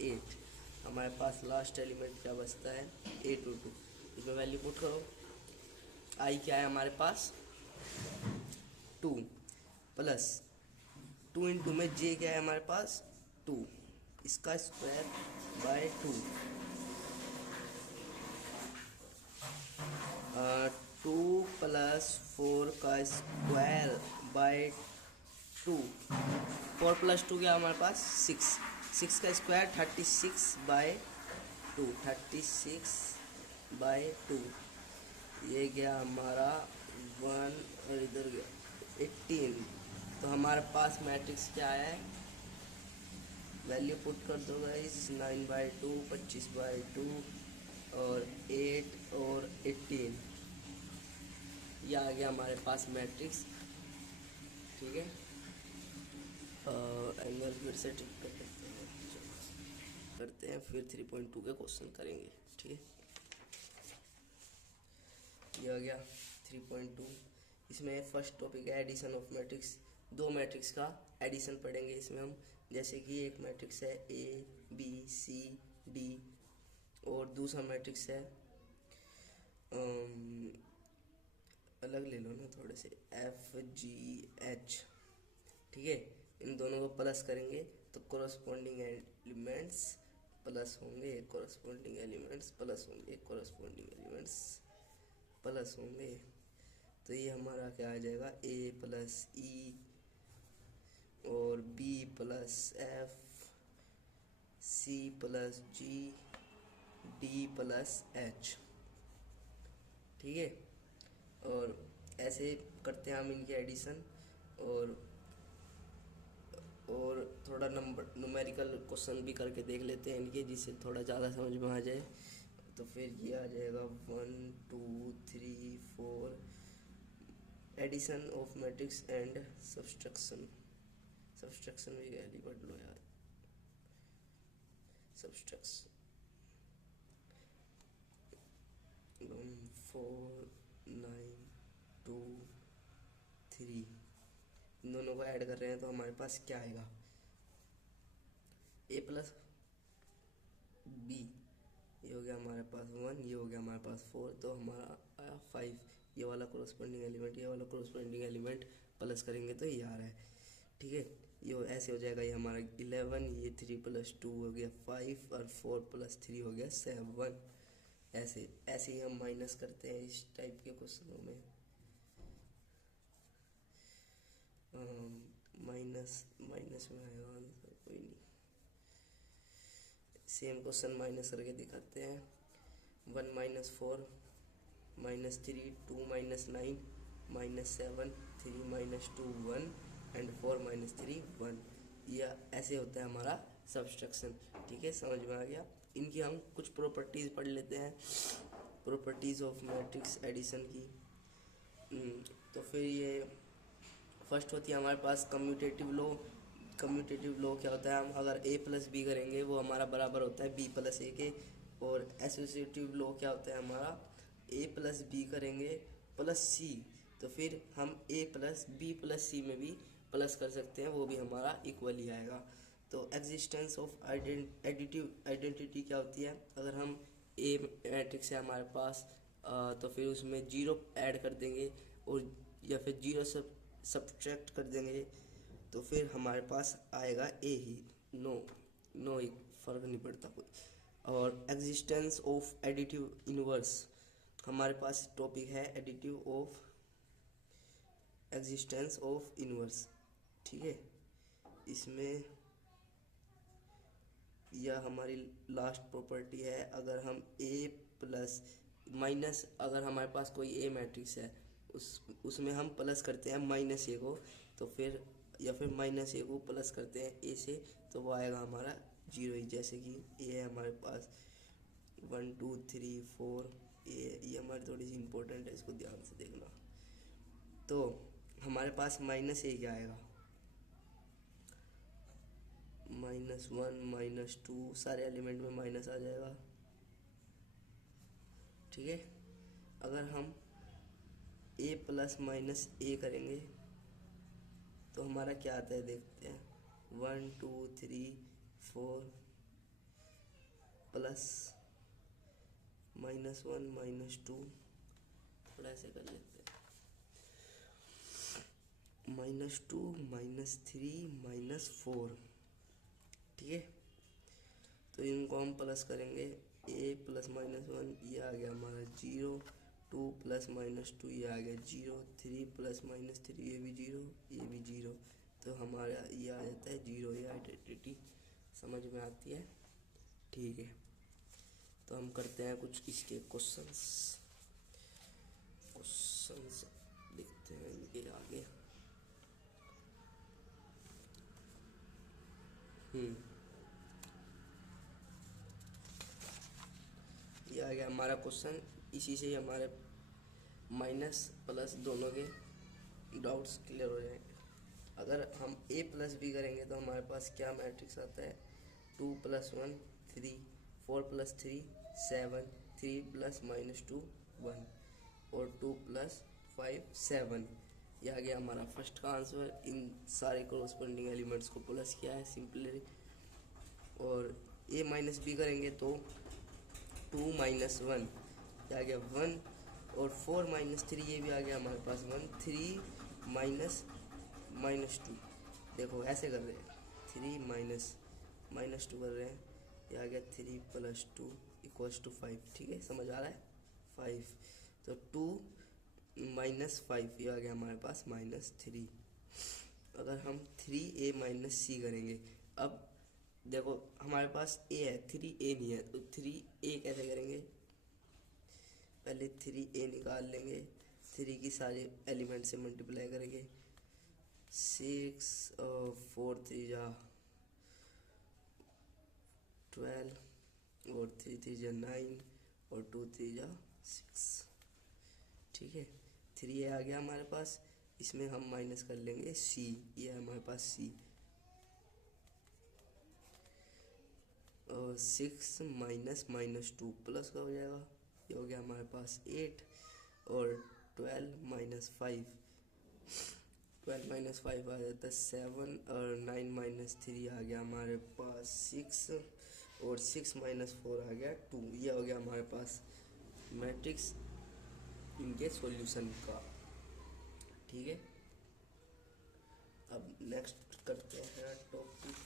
8। हमारे पास लास्ट एलिमेंट क्या बचता है A22। इसमें वैल्यू पुट करो। आई क्या है हमारे पास 2 प्लस 2 इंटू में जे क्या है हमारे पास 2, इसका स्क्वायर बाय 2। 2 + 4 का स्क्वायर बाय 2। 4 + 2 क्या हमारे पास 6, 6 का स्क्वायर 36/2, 36/2। ये गया हमारा 1 और इधर गया 18। तो हमारे पास मैट्रिक्स क्या है, वैल्यू पुट कर दो गाइस। 9/2, 25/2 और 8 और 18, ये आ गया हमारे पास मैट्रिक्स। ठीक है, एंगल फिर से ठीक करते हैं, फिर 3.2 के क्वेश्चन करेंगे। ठीक है, ये आ गया 3.2। इसमें फर्स्ट टॉपिक है एडिशन ऑफ मैट्रिक्स। दो मैट्रिक्स का एडिशन पढ़ेंगे इसमें हम। जैसे कि एक मैट्रिक्स है ABCD और दूसरा मैट्रिक्स है अलग ले लो ना थोड़े से, FGH। ठीक है, इन दोनों को प्लस करेंगे तो कोरस्पॉन्डिंग एलिमेंट्स प्लस होंगे, कोरस्पॉन्डिंग एलिमेंट्स प्लस होंगे, कोरस्पॉन्डिंग एलिमेंट्स प्लस होंगे। तो ये हमारा क्या आ जाएगा A + E और B + F, C + G, D + H। ठीक है, और ऐसे करते हैं हम इनके एडिशन। और थोड़ा नंबर न्यूमेरिकल क्वेश्चन भी करके देख लेते हैं इनके, जिससे थोड़ा ज़्यादा समझ में आ जाए। तो फिर ये आ जाएगा 1 2 3 4, addition of matrix and subtraction. Subtraction भी गैली पढ़ लो यार, सब्सट्रैक्शन 4 9 2 3, इन दोनों को ऐड कर रहे हैं तो हमारे पास क्या आएगा A + B, ये हो गया हमारे पास 1, ये हो गया हमारे पास 4, तो हमारा आया 5। ये वाला कोरस्पॉन्डिंग एलिमेंट, ये वाला कोरस्पॉन्डिंग एलिमेंट प्लस करेंगे तो ये आ रहा है। ठीक है, ये ऐसे हो जाएगा, ये हमारा 11, ये 3 + 2 हो गया 5 और 4 + 3 हो गया 7। ऐसे ऐसे ही हम माइनस करते हैं इस टाइप के क्वेश्चनों में। माइनस माइनस में आएगा आंसर, कोई नहीं। सेम क्वेश्चन माइनस करके दिखाते हैं। 1 minus 4 minus 3 2 minus 9 minus 7 3 minus 2 1 and 4 minus 3 1। यह ऐसे होता है हमारा सब्सट्रैक्शन। ठीक है, समझ में आ गया। इनकी हम कुछ प्रॉपर्टीज़ पढ़ लेते हैं, प्रॉपर्टीज़ ऑफ मैट्रिक्स एडिशन की। तो फिर ये फर्स्ट होती है हमारे पास कम्यूटेटिव लॉ। कम्यूटेटिव लॉ क्या होता है, हम अगर a प्लस बी करेंगे वो हमारा बराबर होता है b प्लस ए के। और एसोसिएटिव लॉ क्या होता है हमारा, a प्लस बी करेंगे प्लस सी, तो फिर हम a प्लस बी प्लस सी में भी प्लस कर सकते हैं, वो भी हमारा इक्वल ही आएगा। तो एग्जिस्टेंस ऑफ आइडेंटिटी क्या होती है, अगर हम ए मैट्रिक्स है हमारे पास तो फिर उसमें जीरो ऐड कर देंगे और या फिर जीरो सब्ट्रैक्ट कर देंगे तो फिर हमारे पास आएगा ए ही। नो फर्क नहीं पड़ता कोई। और एग्जिस्टेंस ऑफ एडिटिव इनवर्स, हमारे पास टॉपिक है additive of existence of inverse. ठीक है, इसमें यह हमारी लास्ट प्रॉपर्टी है। अगर हम ए प्लस माइनस, अगर हमारे पास कोई ए मैट्रिक्स है उसमें हम प्लस करते हैं माइनस ए को, तो फिर या फिर माइनस ए को प्लस करते हैं ए से, तो वो आएगा हमारा जीरो ही। जैसे कि ए है हमारे पास 1 2 3 4 ये हमारी थोड़ी सी इम्पोर्टेंट है, इसको ध्यान से देखना। तो हमारे पास माइनस ए क्या आएगा, -1 -2 सारे एलिमेंट में माइनस आ जाएगा। ठीक है, अगर हम a प्लस माइनस ए करेंगे तो हमारा क्या आता है देखते हैं। 1 2 3 4 प्लस -1 -2, थोड़ा ऐसे कर लेते हैं, -2 -3 -4। ठीक है, तो इनको हम प्लस करेंगे, a प्लस -1 ये आ गया हमारा 0, 2 प्लस -2 ये आ गया 0, 3 प्लस -3 ये भी 0, ये भी 0, तो हमारा ये आ जाता है 0। ये आइडेंटिटी समझ में आती है। ठीक है, तो हम करते हैं कुछ इसके क्वेश्चंस लिखते हैं इनके आगे। ये आ गया हमारा क्वेश्चन। इसी से ही हमारे माइनस प्लस दोनों के डाउट्स क्लियर हो जाएंगे। अगर हम a प्लस बी करेंगे तो हमारे पास क्या मैट्रिक्स आता है, 2 प्लस 1 3 4 प्लस 3 7 3 प्लस -2 1 और 2 प्लस 5 7। यह आ गया हमारा फर्स्ट का आंसर। इन सारे कोरस्पोंडिंग एलिमेंट्स को प्लस किया है सिंपली। और a माइनस बी करेंगे तो 2 माइनस 1 ये आ गया 1 और 4 माइनस 3 ये भी आ गया हमारे पास 1, 3 माइनस -2। देखो ऐसे कर रहे हैं, 3 माइनस 2 कर रहे हैं, ये आ गया 3 प्लस 2 इक्वल्स टू 5। ठीक है, समझ आ रहा है 5, तो 2 माइनस 5 ये आ गया हमारे पास -3। अगर हम 3a माइनस सी करेंगे, अब देखो हमारे पास a है, 3a नहीं है, तो 3a कैसे करेंगे, पहले 3a निकाल लेंगे, 3 की सारे एलिमेंट से मल्टीप्लाई करेंगे, 6 और 4 3 जा 12 और 3 3 जा 9 और 2 3 जा 6। ठीक है, 3a आ गया हमारे पास, इसमें हम माइनस कर लेंगे c, ये है हमारे पास c। और 6 माइनस -2 प्लस का हो जाएगा, ये हो गया हमारे पास 8 और 12 माइनस 5 आ जाता है 7 और 9 माइनस 3 आ गया हमारे पास 6 और 6 माइनस 4 आ गया 2। ये हो गया हमारे पास मैट्रिक्स इनके सॉल्यूशन का। ठीक है, अब नेक्स्ट करते हैं टॉपिक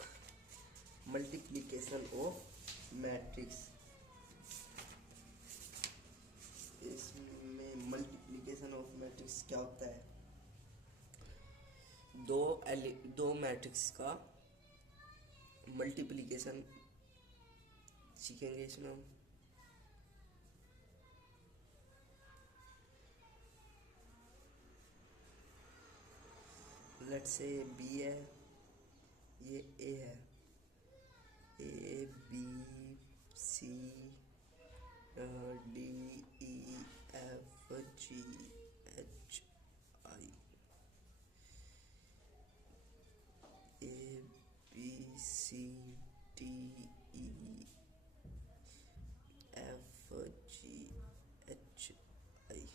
मल्टीप्लिकेशन ऑफ मैट्रिक्स। इसमें मल्टीप्लिकेशन ऑफ मैट्रिक्स क्या होता है, दो मैट्रिक्स का मल्टीप्लिकेशन सीखेंगे इसमें हम। लेट्स से बी है, ये ए है, A B C D E F G H I, A B C D E F G H I.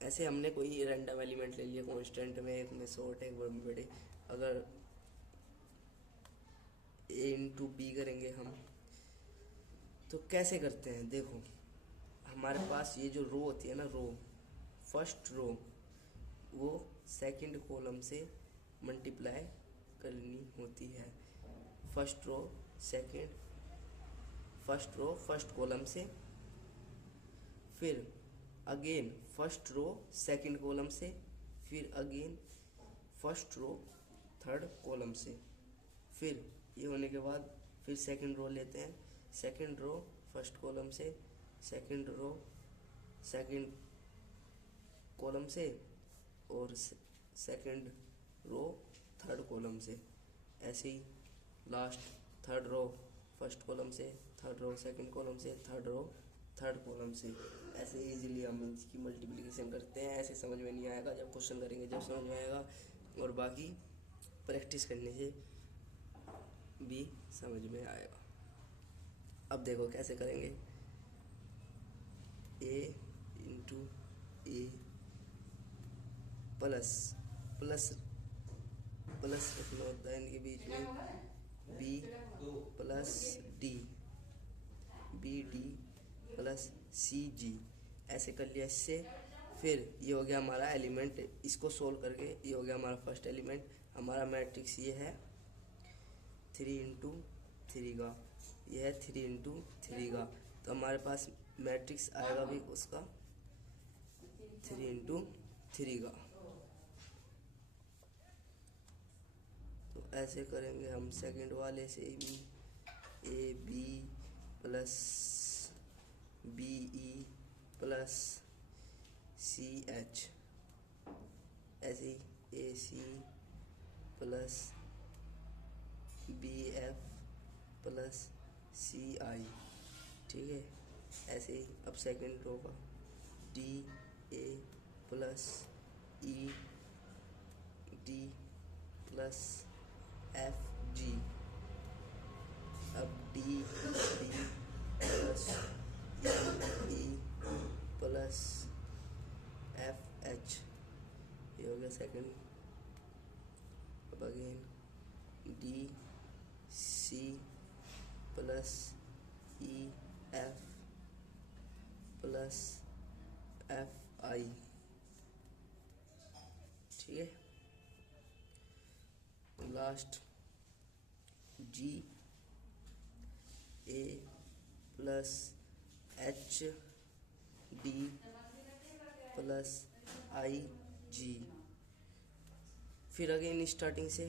ऐसे हमने कोई रैंडम एलिमेंट ले लिया कांस्टेंट में, एक में शॉर्ट है एक में बड़े। अगर ए इंटू बी करेंगे हम तो कैसे करते हैं, देखो हमारे पास ये जो रो होती है ना, रो फर्स्ट रो वो सेकंड कॉलम से मल्टीप्लाई करनी होती है। फर्स्ट रो फर्स्ट कॉलम से, फिर again first row second column से, फिर again first row third column से। फिर ये होने के बाद फिर सेकंड रो लेते हैं, सेकंड रो फर्स्ट कॉलम से, सेकंड रो सेकंड कॉलम से, और सेकंड रो थर्ड कॉलम से। ऐसे ही last third row first column से, थर्ड रो सेकंड कॉलम से, थर्ड रो थर्ड कॉलम से। ऐसे इजीली हम इसकी मल्टीप्लिकेशन करते हैं। ऐसे समझ में नहीं आएगा, जब क्वेश्चन करेंगे जब समझ में आएगा, और बाकी प्रैक्टिस करने से भी समझ में आएगा। अब देखो कैसे करेंगे, A into A plus plus plus रखना होता है इनके बीच में, B plus D, B D plus C G. ऐसे कर लिया इससे। फिर ये हो गया हमारा एलिमेंट, इसको सोल्व करके ये हो गया हमारा फर्स्ट एलिमेंट। हमारा मैट्रिक्स ये है 3 × 3 का, ये है 3 × 3 का। तो हमारे पास मैट्रिक्स आएगा भी उसका 3 × 3 का। तो ऐसे करेंगे हम सेकंड वाले से भी, A B plus B E plus C H, ऐसे ही A C plus B F plus C I. ठीक है, ऐसे ही अब सेकंड रो का D A plus E D plus F G. अब D D plus E plus F H, ये हो गया सेकंड। अब again D C plus E F plus F I. ठीक है, last G A plus H D plus आई जी। फिर again starting से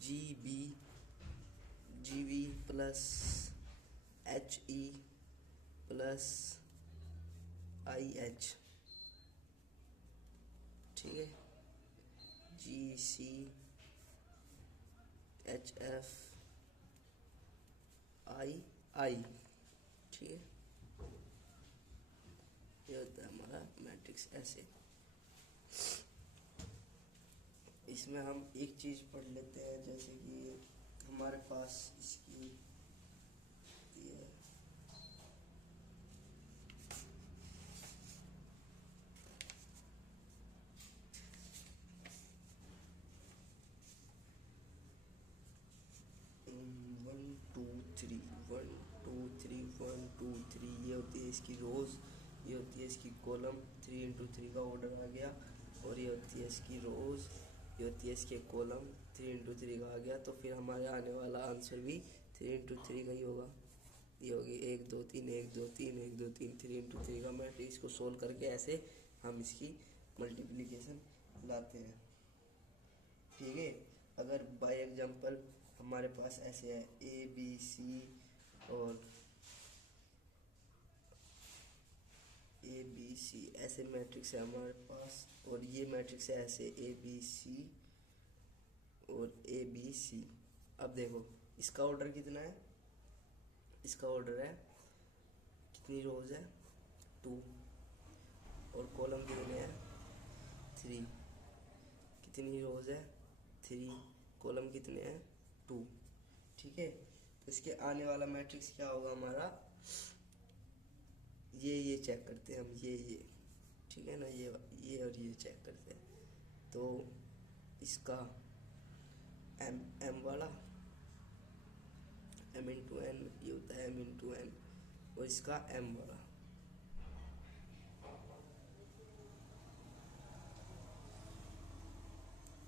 G B plus H E plus I H. ठीक है, जी सी एच एफ आई। ठीक है, ये होता है हमारा मैट्रिक्स। ऐसे इसमें हम एक चीज़ पढ़ लेते हैं, जैसे कि हमारे पास इसकी ये 1 2 3 ये होती है इसकी रोज़, ये होती है इसकी कॉलम। 3 × 3 का ऑर्डर आ गया, और ये होती है इसकी रोज़, ये होती है इसके कॉलम। 3 × 3 का आ गया, तो फिर हमारे आने वाला आंसर भी 3 × 3 का ही होगा। ये होगी 1 2 3 1 2 3 1 2 3 3 × 3 का मैट्रिक्स। इसको सोल्व करके ऐसे हम इसकी मल्टीप्लिकेशन लाते हैं। ठीक है, अगर बाय एग्जांपल हमारे पास ऐसे है A B C और ए बी सी, ऐसे मैट्रिक्स है हमारे पास। और ये मैट्रिक्स है ऐसे ए बी सी और ए बी सी। अब देखो इसका ऑर्डर कितना है, इसका ऑर्डर है कितनी रोज है 2, और कॉलम कितने हैं 3, कितनी रोज है 3, कॉलम कितने हैं 2। ठीक है, तो इसके आने वाला मैट्रिक्स क्या होगा हमारा, ये चेक करते हैं हम, ये ठीक है ना, ये और ये चेक करते हैं। तो इसका एम वाला एम इंटू एन, ये होता है एम इंटू एन, और इसका एम वाला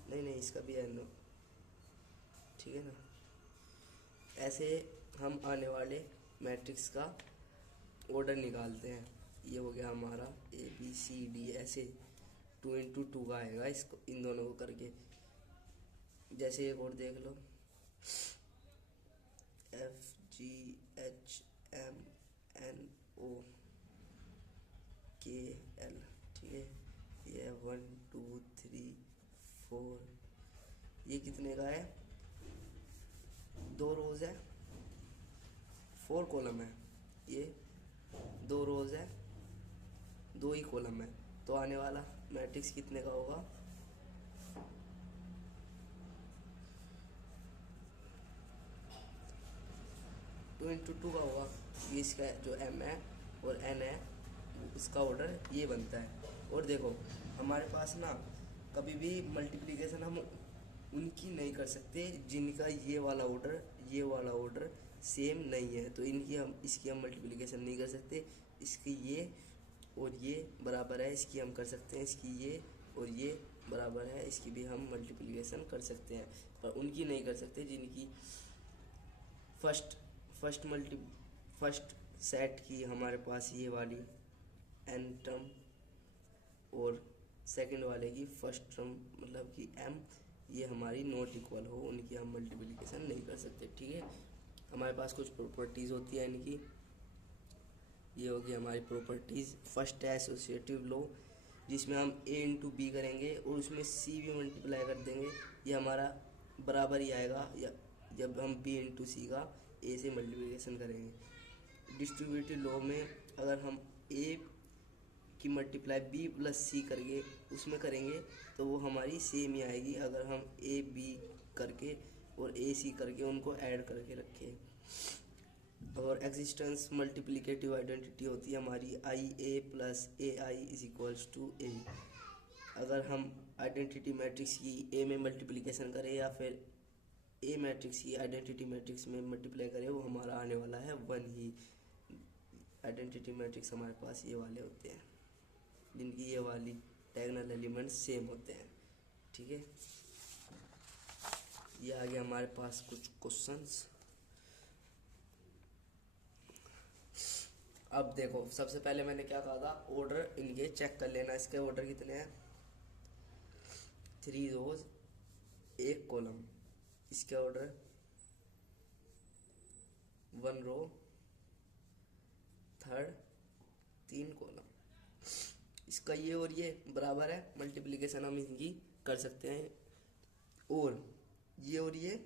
नहीं इसका भी एन, ठीक है ना। ऐसे हम आने वाले मैट्रिक्स का ऑर्डर निकालते हैं। ये हो गया हमारा ए बी सी डी, ऐसे 2 इंटू 2 का आएगा इसको, इन दोनों को करके। जैसे एक और देख लो, F G H M N O K L, ठीक है। ये 1 2 3 4, ये कितने का है, 2 रोज है, 4 कॉलम है, ये 2 रोज है, 2 ही कॉलम है। तो आने वाला मैट्रिक्स कितने का होगा, 2 इंटू 2 का होगा। ये इसका जो एम है और एन है इसका ऑर्डर ये बनता है। और देखो हमारे पास ना कभी भी मल्टीप्लिकेशन हम उनकी नहीं कर सकते जिनका ये वाला ऑर्डर सेम नहीं है, तो इसकी हम मल्टीप्लिकेशन नहीं कर सकते। इसकी ये और ये बराबर है, इसकी हम कर सकते हैं, इसकी ये और ये बराबर है, इसकी भी हम मल्टीप्लिकेशन कर सकते हैं, पर उनकी नहीं कर सकते जिनकी फर्स्ट सेट की हमारे पास ये वाली एन टर्म और सेकंड वाले की फर्स्ट टर्म मतलब कि एम, ये हमारी नॉट इक्वल हो, उनकी हम मल्टीप्लिकेशन नहीं कर सकते। ठीक है, हमारे पास कुछ प्रॉपर्टीज़ होती है इनकी। ये होगी हमारी प्रॉपर्टीज़। फर्स्ट है एसोसिएटिव लॉ, जिसमें हम ए इंटू बी करेंगे और उसमें सी भी मल्टीप्लाई कर देंगे, ये हमारा बराबर ही आएगा या जब हम बी इंटू सी का ए से मल्टीप्लिकेशन करेंगे। डिस्ट्रीब्यूटिव लॉ में अगर हम ए की मल्टीप्लाई बी प्लस सी करके उसमें करेंगे तो वो हमारी सेम ही आएगी, अगर हम ए बी करके और ए सी करके उनको ऐड करके रखें। और एग्जिस्टेंस मल्टीप्लिकेटिव आइडेंटिटी होती है हमारी I A plus A I is equals to A. अगर हम आइडेंटिटी मैट्रिक्स की ए में मल्टीप्लिकेशन करें या फिर ए मैट्रिक्स की आइडेंटिटी मैट्रिक्स में मल्टीप्लाई करें, वो हमारा आने वाला है 1 ही। आइडेंटिटी मैट्रिक्स हमारे पास ये वाले होते हैं जिनकी ये वाली डायगोनल एलिमेंट सेम होते हैं। ठीक है, ये आ गया हमारे पास कुछ क्वेश्चंस। अब देखो सबसे पहले मैंने क्या कहा था, ऑर्डर इनके चेक कर लेना। इसके ऑर्डर कितने हैं, 3 रोज 1 कॉलम। इसके ऑर्डर 1 रो 3 कॉलम। इसका ये और ये बराबर है, मल्टीप्लिकेशन हम इनकी कर सकते हैं। और ये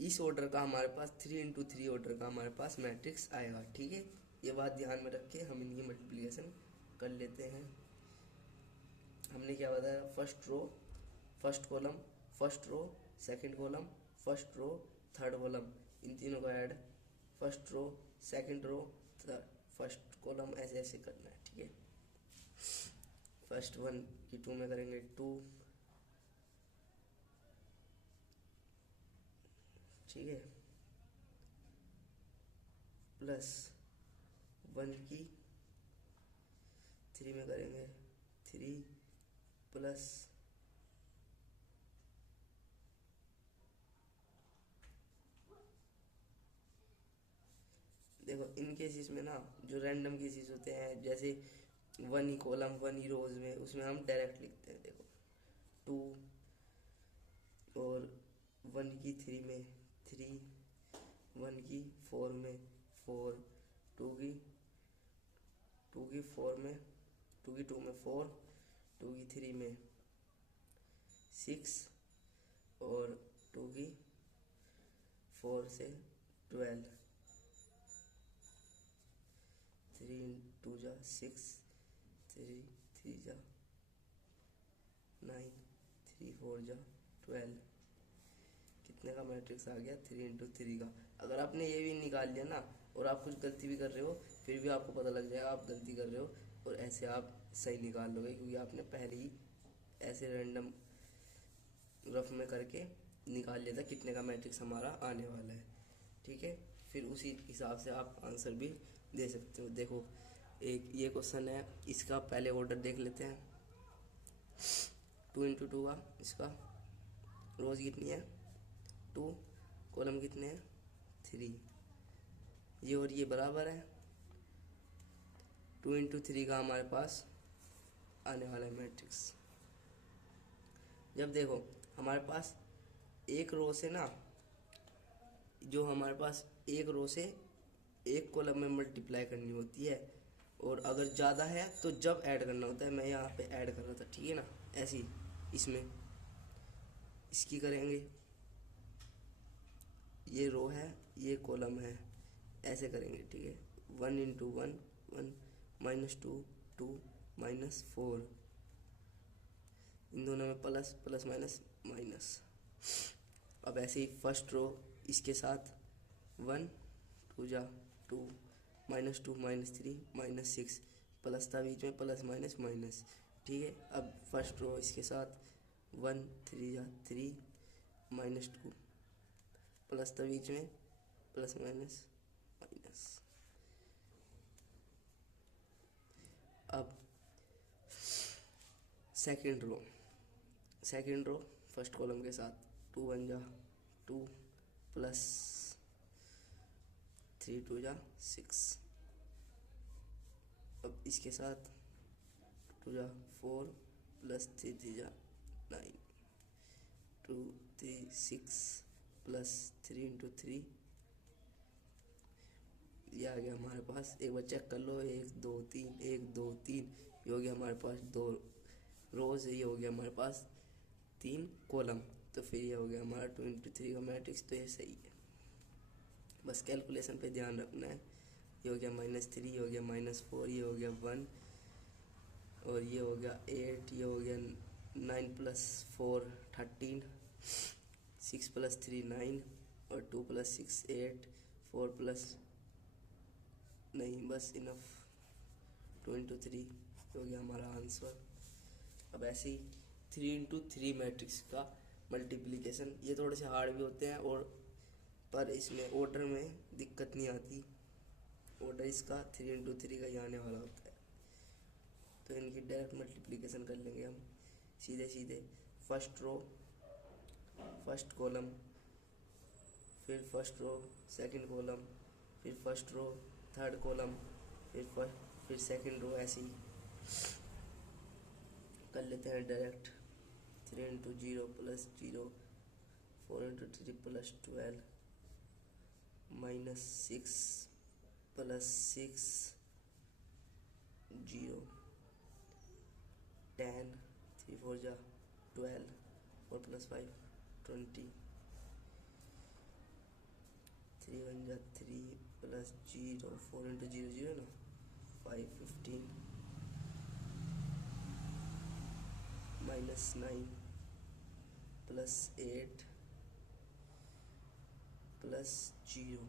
इस ऑर्डर का हमारे पास 3 इंटू 3 ऑर्डर का हमारे पास मैट्रिक्स आएगा। ठीक है, ये बात ध्यान में रख के हम इनकी मल्टीप्लिकेशन कर लेते हैं। हमने क्या बताया, first row first column, first row second column, first row third column, इन तीनों को add, first row second row first column, ऐसे ऐसे करना है। ठीक है, फर्स्ट 1 की 2 में करेंगे 2, ठीक है, प्लस 1 की 3 में करेंगे 3 प्लस देखो इन केसेस में ना जो रैंडम केसेस होते हैं, जैसे 1 ही कॉलम 1 ही रोज में, उसमें हम डायरेक्ट लिखते हैं। देखो 2 और 1 की 3 में 3 1 की 4 में 4, 2 की 4 में 2 की 2 में 4, 2 की 3 में 6 और 2 की 4 से 12, 3 2 जा 6, 3 3 जा 9, 3 4 जा 12। कितने का मैट्रिक्स आ गया? 3 इंटू 3 का। अगर आपने ये भी निकाल लिया ना और आप कुछ गलती भी कर रहे हो फिर भी आपको पता लग जाएगा आप गलती कर रहे हो, और ऐसे आप सही निकाल लोगे क्योंकि आपने पहले ही ऐसे रैंडम रफ में करके निकाल लिया था कितने का मैट्रिक्स हमारा आने वाला है। ठीक है, फिर उसी हिसाब से आप आंसर भी दे सकते हो। देखो एक ये क्वेश्चन है, इसका पहले ऑर्डर देख लेते हैं। 2 इंटू 2 का इसका रोज कितनी है? 2, कॉलम कितने हैं? 3। ये और ये बराबर है। 2 इंटू 3 का हमारे पास आने वाला है मैट्रिक्स। जब देखो हमारे पास एक रो से ना, जो हमारे पास एक रो से एक कॉलम में मल्टीप्लाई करनी होती है, और अगर ज़्यादा है तो जब ऐड करना होता है। मैं यहाँ पे ऐड कर रहा था, ठीक है ना, ऐसे ही इसमें इसकी करेंगे, ये रो है ये कॉलम है, ऐसे करेंगे, ठीक है। 1 इंटू 1 1 -2 2 -4, इन दोनों में प्लस प्लस माइनस माइनस। अब ऐसे ही फर्स्ट रो इसके साथ 1 2 जा 2 -2 -3 -6, प्लस था बीच में, प्लस माइनस माइनस, ठीक है। अब फर्स्ट रो इसके साथ 1 3 जा 3 -2, प्लस था बीच में, प्लस माइनस माइनस। अब सेकंड रो फर्स्ट कॉलम के साथ 2 1 जा 2 प्लस 3 2 जा 6। अब इसके साथ 2 जा 4 प्लस 3 3 जा 9, 2 3 6 प्लस 3 इंटू 3, ये आ गया हमारे पास। एक बार चेक कर लो, 1 2 3 1 2 3, ये हो गया हमारे पास 2 रोज, ये हो गया हमारे पास 3 कॉलम। तो फिर ये हो गया हमारा 2 इंटू 3 का मैट्रिक्स। तो ये सही है, बस कैलकुलेशन पे ध्यान रखना है। ये हो गया -3, ये हो गया -4, ये हो गया 1, और ये हो गया 8, ये हो गया 9 + 4 13, 6 + 3 9, और 2 + 6 8, 4 प्लस नहीं, बस इनफ। 2 इंटू 3 हो गया हमारा आंसर। अब ऐसे ही 3 इंटू 3 मैट्रिक्स का मल्टीप्लिकेशन, ये थोड़े से हार्ड भी होते हैं, और पर इसमें ऑर्डर में दिक्कत नहीं आती। ऑर्डर इसका 3 इंटू 3 का ही आने वाला होता है। तो इनकी डायरेक्ट मल्टीप्लिकेशन कर लेंगे हम सीधे सीधे। फर्स्ट रो फर्स्ट कॉलम, फिर फर्स्ट रो सेकंड कॉलम, फिर फर्स्ट रो थर्ड कॉलम, फिर सेकंड रो, ऐसे ही कर लेते हैं डायरेक्ट। 3 इंटू 0 + 0, 4 इंटू 3 + 12, -6 + 6 0, 10, 3 4 जा 12, 4 + 5 20, 3 1 जा 3 + 0, 4 इंटू 0 0 ना, 5 15, -9 + 8 + 0,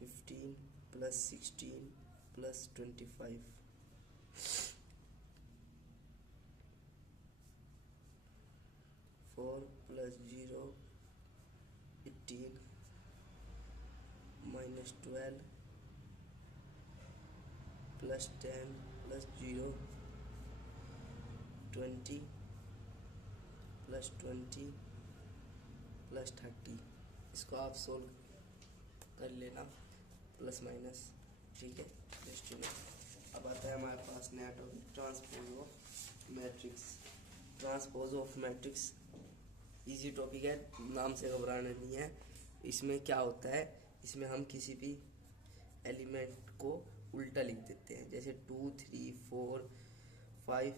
15 + 16 + 25, 4 + 0 18, -12 + 10 + 0 20 + 20 + 30। इसको आप सोल्व कर लेना प्लस माइनस, ठीक है। दृष्टि में अब आता है हमारे पास नया topic, transpose of matrix. Transpose of matrix easy topic है, नाम से घबराना नहीं है। इसमें क्या होता है, इसमें हम किसी भी एलिमेंट को उल्टा लिख देते हैं, जैसे 2 3 4 5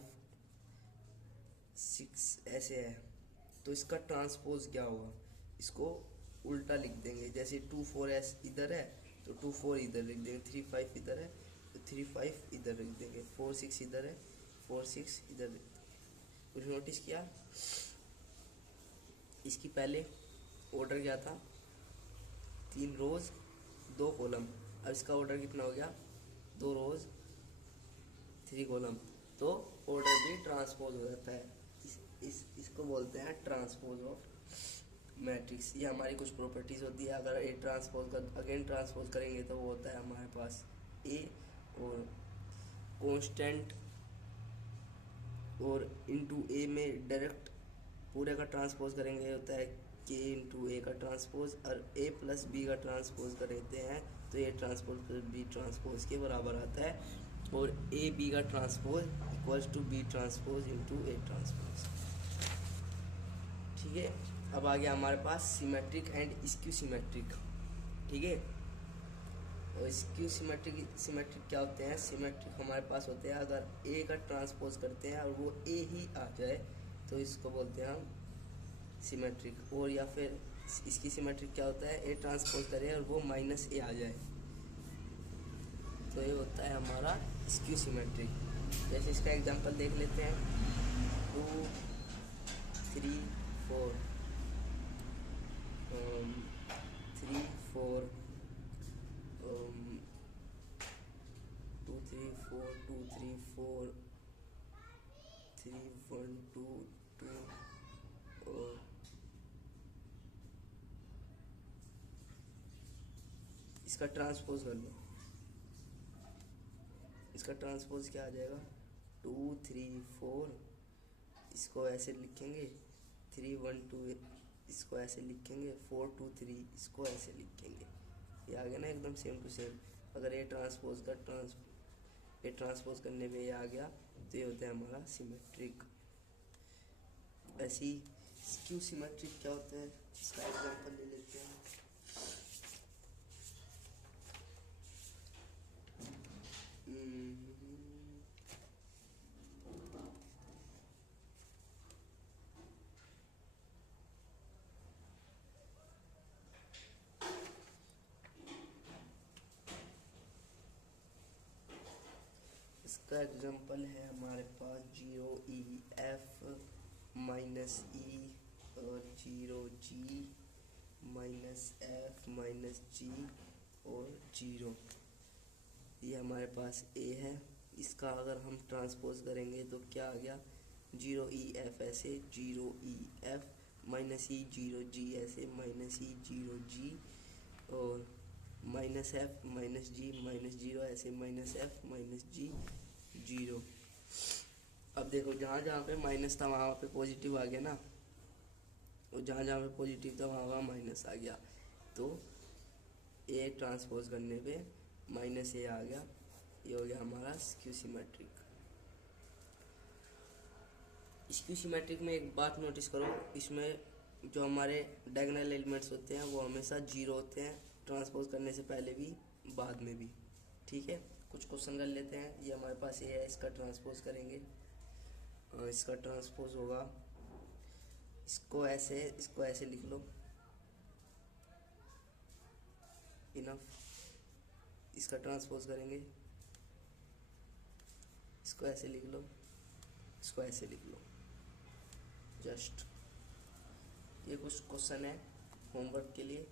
6 ऐसे है, तो इसका ट्रांसपोज क्या होगा, इसको उल्टा लिख देंगे। जैसे 2 4 इधर है तो 2 4 इधर लिख देंगे, 3 5 इधर है तो 3 5 इधर लिख देंगे, 4 6 इधर है 4 6 इधर लिख देंगे। कुछ नोटिस किया? इसकी पहले ऑर्डर क्या था, 3 रोज 2 कॉलम। अब इसका ऑर्डर कितना हो गया, 2 रोज 3 कॉलम, तो ऑर्डर भी ट्रांसपोज हो जाता है। इसको बोलते हैं ट्रांसपोज ऑफ मैट्रिक्स। ये हमारी कुछ प्रॉपर्टीज होती है। अगर ए ट्रांसपोज का अगेन ट्रांसपोज करेंगे तो वो होता है हमारे पास ए, और कांस्टेंट और इनटू ए में डायरेक्ट पूरे का ट्रांसपोज करेंगे होता है के इंटू ए का ट्रांसपोज, और ए प्लस बी का ट्रांसपोज कर देते हैं तो A transpose plus B transpose के बराबर आता है, और ए बी का transpose equals to B transpose into A transpose. ठीक है, अब आ गया हमारे पास सिमेट्रिक एंड स्क्यू सिमेट्रिक। ठीक है, और स्क्यू सिमेट्रिक क्या होते हैं, सिमेट्रिक हमारे पास होते हैं अगर ए का ट्रांसपोज करते हैं और वो ए ही आ जाए तो इसको बोलते हैं हम सिमेट्रिक। और या फिर इसकी सिमेट्रिक क्या होता है, ए ट्रांसपोज करें और वो माइनस ए आ जाए तो ये होता है हमारा स्क्यू सिमेट्रिक। जैसे इसका एग्जांपल देख लेते हैं, 2 3 4 3 4 2 3 4 2 3 4 3 1 2 2 और इसका ट्रांसपोज कर लो। इसका ट्रांसपोज क्या आ जाएगा, 2 3 4, इसको ऐसे लिखेंगे, 3 1 2 इसको ऐसे लिखेंगे, 4 2 3 इसको ऐसे लिखेंगे। ये आ गया ना एकदम सेम टू सेम। अगर ए ट्रांसपोज करने पे ये आ गया तो ये होता है हमारा सिमेट्रिक। ऐसी स्क्यू सिमेट्रिक क्या होता है, इसका एग्जांपल ले लेते हैं। इसका एग्जांपल है हमारे पास 0 E F माइनस E और 0 G minus F minus G और 0। ये हमारे पास A है। इसका अगर हम ट्रांसपोज करेंगे तो क्या आ गया, 0 E F ऐसे, 0 E F minus E 0 G ऐसे, माइनस E 0 G और minus F minus G minus 0 ऐसे, माइनस F माइनस G 0। अब देखो जहाँ जहाँ पे माइनस था वहाँ पे पॉजिटिव आ गया ना, और जहाँ जहाँ पे पॉजिटिव था वहाँ वहाँ माइनस आ गया, तो ए ट्रांसपोज करने पे माइनस ए आ गया। ये हो गया हमारा स्क्यू सिमेट्रिक। स्क्यू सिमेट्रिक में एक बात नोटिस करो, इसमें जो हमारे डायगोनल एलिमेंट्स होते हैं वो हमेशा 0 होते हैं, ट्रांसपोज करने से पहले भी बाद में भी। ठीक है, कुछ क्वेश्चन कर लेते हैं। ये हमारे पास ये है, इसका ट्रांसपोज करेंगे, इसका ट्रांसपोज होगा, इसको ऐसे लिख लो, इनफ। इसका ट्रांसपोज करेंगे, इसको ऐसे लिख लो, इसको ऐसे लिख लो, जस्ट। ये कुछ क्वेश्चन है होमवर्क के लिए,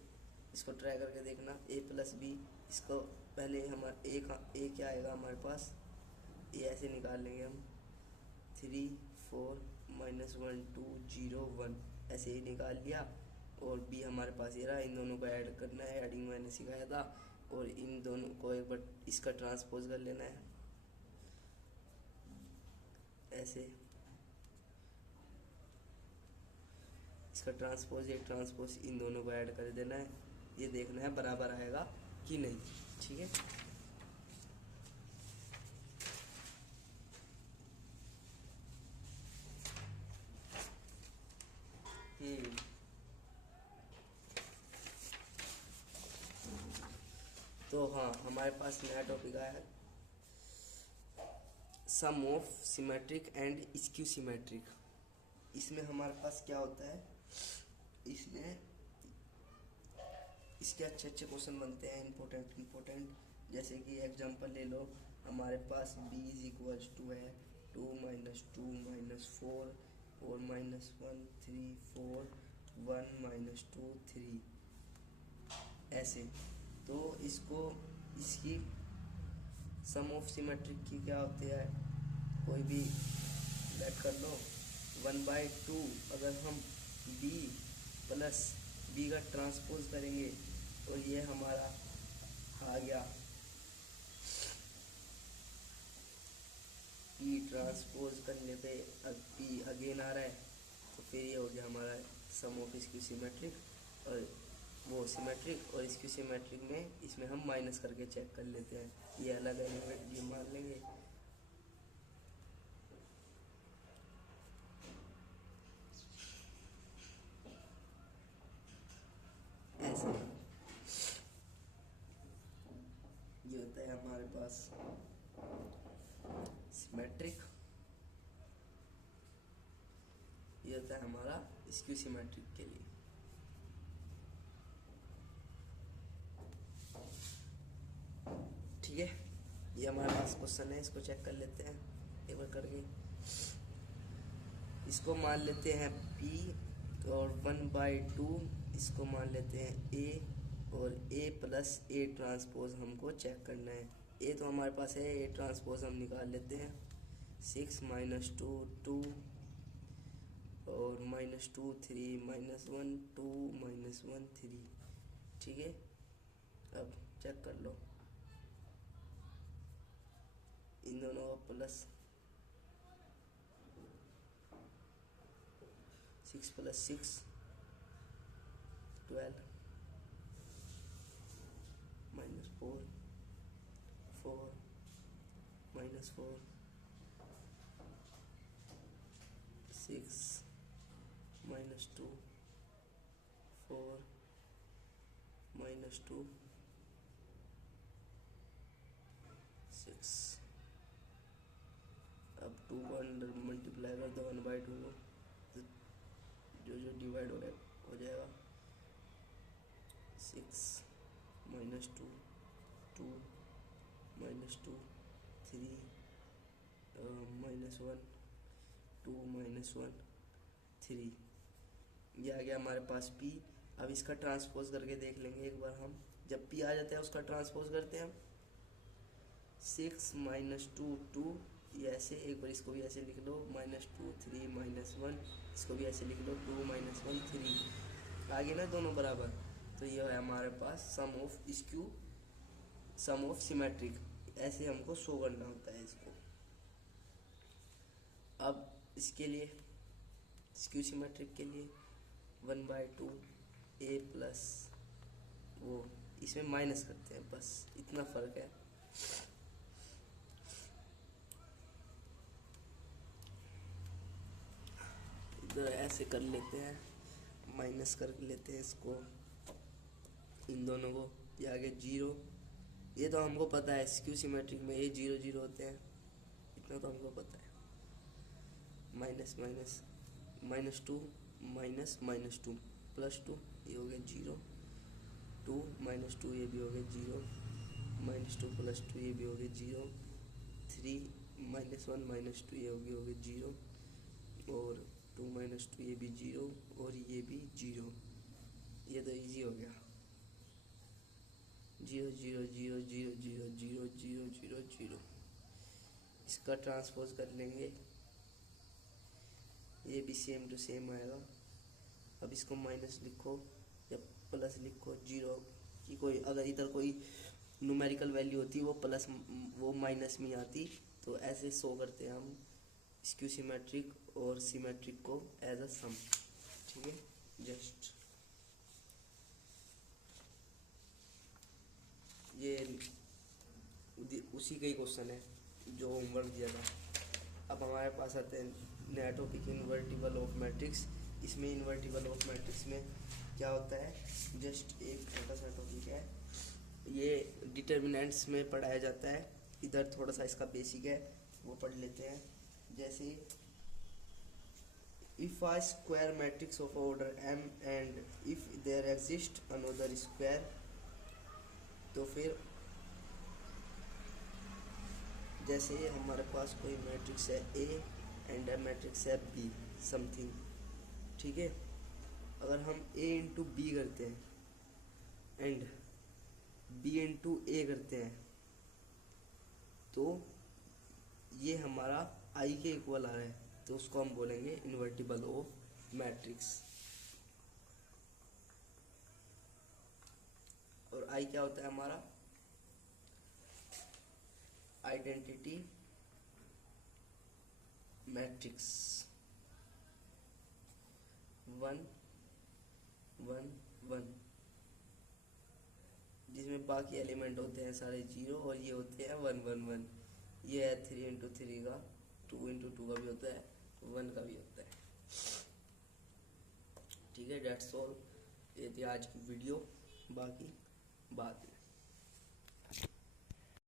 इसको ट्राई करके देखना। ए प्लस बी, इसको पहले हमारा ए क्या आएगा हमारे पास, ए ऐसे निकाल लेंगे हम, 3 4 -1 2 0 1 ऐसे ही निकाल लिया। और बी हमारे पास ये रहा, इन दोनों को ऐड करना है, एडिंग मैंने सिखाया था, और इन दोनों को एक बार इसका ट्रांसपोज कर लेना है ऐसे। इसका ट्रांसपोज एक ट्रांसपोज इन दोनों को ऐड कर देना है, ये देखना है बराबर आएगा कि नहीं। ठीक है, तो हाँ, हमारे पास नया टॉपिक आया है, sum of symmetric and skew symmetric. इसमें हमारे पास क्या होता है, इसमें इसके अच्छे अच्छे क्वेश्चन बनते हैं, इम्पोर्टेंट। जैसे कि एग्जांपल ले लो, हमारे पास b इज इक्वल्स टू है 2 माइनस 2 माइनस 4 4 माइनस 1 3 4 1 माइनस 2 3 ऐसे। तो इसकी सम ऑफ सिमेट्रिक की क्या होती है, कोई भी लेट कर लो 1/2। अगर हम b प्लस b का ट्रांसपोज करेंगे तो ये हमारा आ गया p ट्रांसपोज करने पे p अगेन आ रहा है, तो फिर ये हो गया हमारा सम ऑफ स्क्यू सिमेट्रिक और वो सिमेट्रिक और स्क्यू सिमेट्रिक में इसमें हम माइनस करके चेक कर लेते हैं, ये अलग एलिमेंट ये मान लेंगे। ऐसे ये होता है हमारे पास सिमेट्रिक, ये होता है हमारा स्क्यू सिमेट्रिक के लिए। ठीक है, ये हमारे पास क्वेश्चन है, इसको चेक कर लेते हैं एक बार करके। इसको मान लेते हैं p और 1/2 इसको मान लेते हैं a और a प्लस a ट्रांसपोज हमको चेक करना है। a तो हमारे पास है, a ट्रांसपोज हम निकाल लेते हैं 6 माइनस 2 2 और माइनस 2 3 माइनस 1 2 माइनस 1 3। ठीक है, अब चेक कर लो इन दोनों का plus 6 plus 6 12 minus 4 4 minus 4 6 minus 2 4 minus 2 6। अब 2 को अंडर मल्टीप्लाई कर दो 1/2 को, तो जो डिवाइड हो जाएगा 6 माइनस 2 2 माइनस 2 3 माइनस 1 2 माइनस 1 3। ये आ गया हमारे पास p। अब इसका ट्रांसपोज करके देख लेंगे एक बार हम, जब p आ जाता है उसका ट्रांसपोज करते हैं हम 6 माइनस 2 2, ये ऐसे, एक बार इसको भी ऐसे लिख लो माइनस 2 3 माइनस 1, इसको भी ऐसे लिख लो 2 माइनस 1 3, आगे ना दोनों बराबर। तो ये है हमारे पास सम ऑफ सिमेट्रिक, ऐसे हमको शो करना होता है इसको। अब इसके लिए स्क्यू सिमेट्रिक के लिए 1/2 a प्लस वो, इसमें माइनस करते हैं, बस इतना फर्क है। इधर ऐसे कर लेते हैं, माइनस कर लेते हैं इसको, इन दोनों को, ये आगे 0। ये तो हमको पता है स्क्यू सिमेट्रिक में ये 0 0 होते हैं, इतना तो हमको पता है। Minus minus minus 2 minus minus 2 plus 2, ये हो गया 0 2 माइनस 2, ये भी हो गया 0 माइनस 2 प्लस 2, ये भी हो गया 0 3 माइनस 1 माइनस 2, ये हो गया 0 और 2 माइनस 2, ये भी 0 और ये भी 0। ये तो इजी हो गया, 0 0 0 0 0 0 0 0 0। इसका ट्रांसपोज कर लेंगे, ये भी सेम टू सेम आएगा। अब इसको माइनस लिखो या प्लस लिखो, 0 की कोई अगर इधर कोई न्यूमेरिकल वैल्यू होती वो प्लस वो माइनस में आती, तो ऐसे शो करते हैं हम स्क्यू सिमेट्रिक और सिमेट्रिक को एज अ सम। ठीक है, जस्ट ये उसी का ही क्वेश्चन है जो होमवर्क दिया था। अब हमारे पास आते हैं नया टॉपिक इन्वर्टिबल ऑफ मैट्रिक्स। इसमें इन्वर्टिबल ऑफ मैट्रिक्स में क्या होता है, जस्ट एक छोटा सा टॉपिक है ये डिटर्मिनेंट्स में पढ़ाया जाता है। इधर थोड़ा सा इसका बेसिक है, वो पढ़ लेते हैं। जैसे if a square matrix of order m and if there exists another square, तो फिर जैसे हमारे पास कोई मैट्रिक्स है A एंड a मैट्रिक्स है B समथिंग, ठीक है। अगर हम A इंटू बी करते हैं एंड B इंटू ए करते हैं तो ये हमारा I के इक्वल आ रहा है, तो उसको हम बोलेंगे इन्वर्टिबल ऑफ मैट्रिक्स। और I क्या होता है हमारा आइडेंटिटी मैट्रिक्स 1 1 1, जिसमें बाकी एलिमेंट होते हैं सारे 0 और ये होते हैं 1 1 1। ये है 3 इंटू 3 का, 2 इंटू 2 का भी होता है, 1 का भी होता है, ठीक है। डेट्स ऑल, ये थी आज की वीडियो, बाकी बाद में।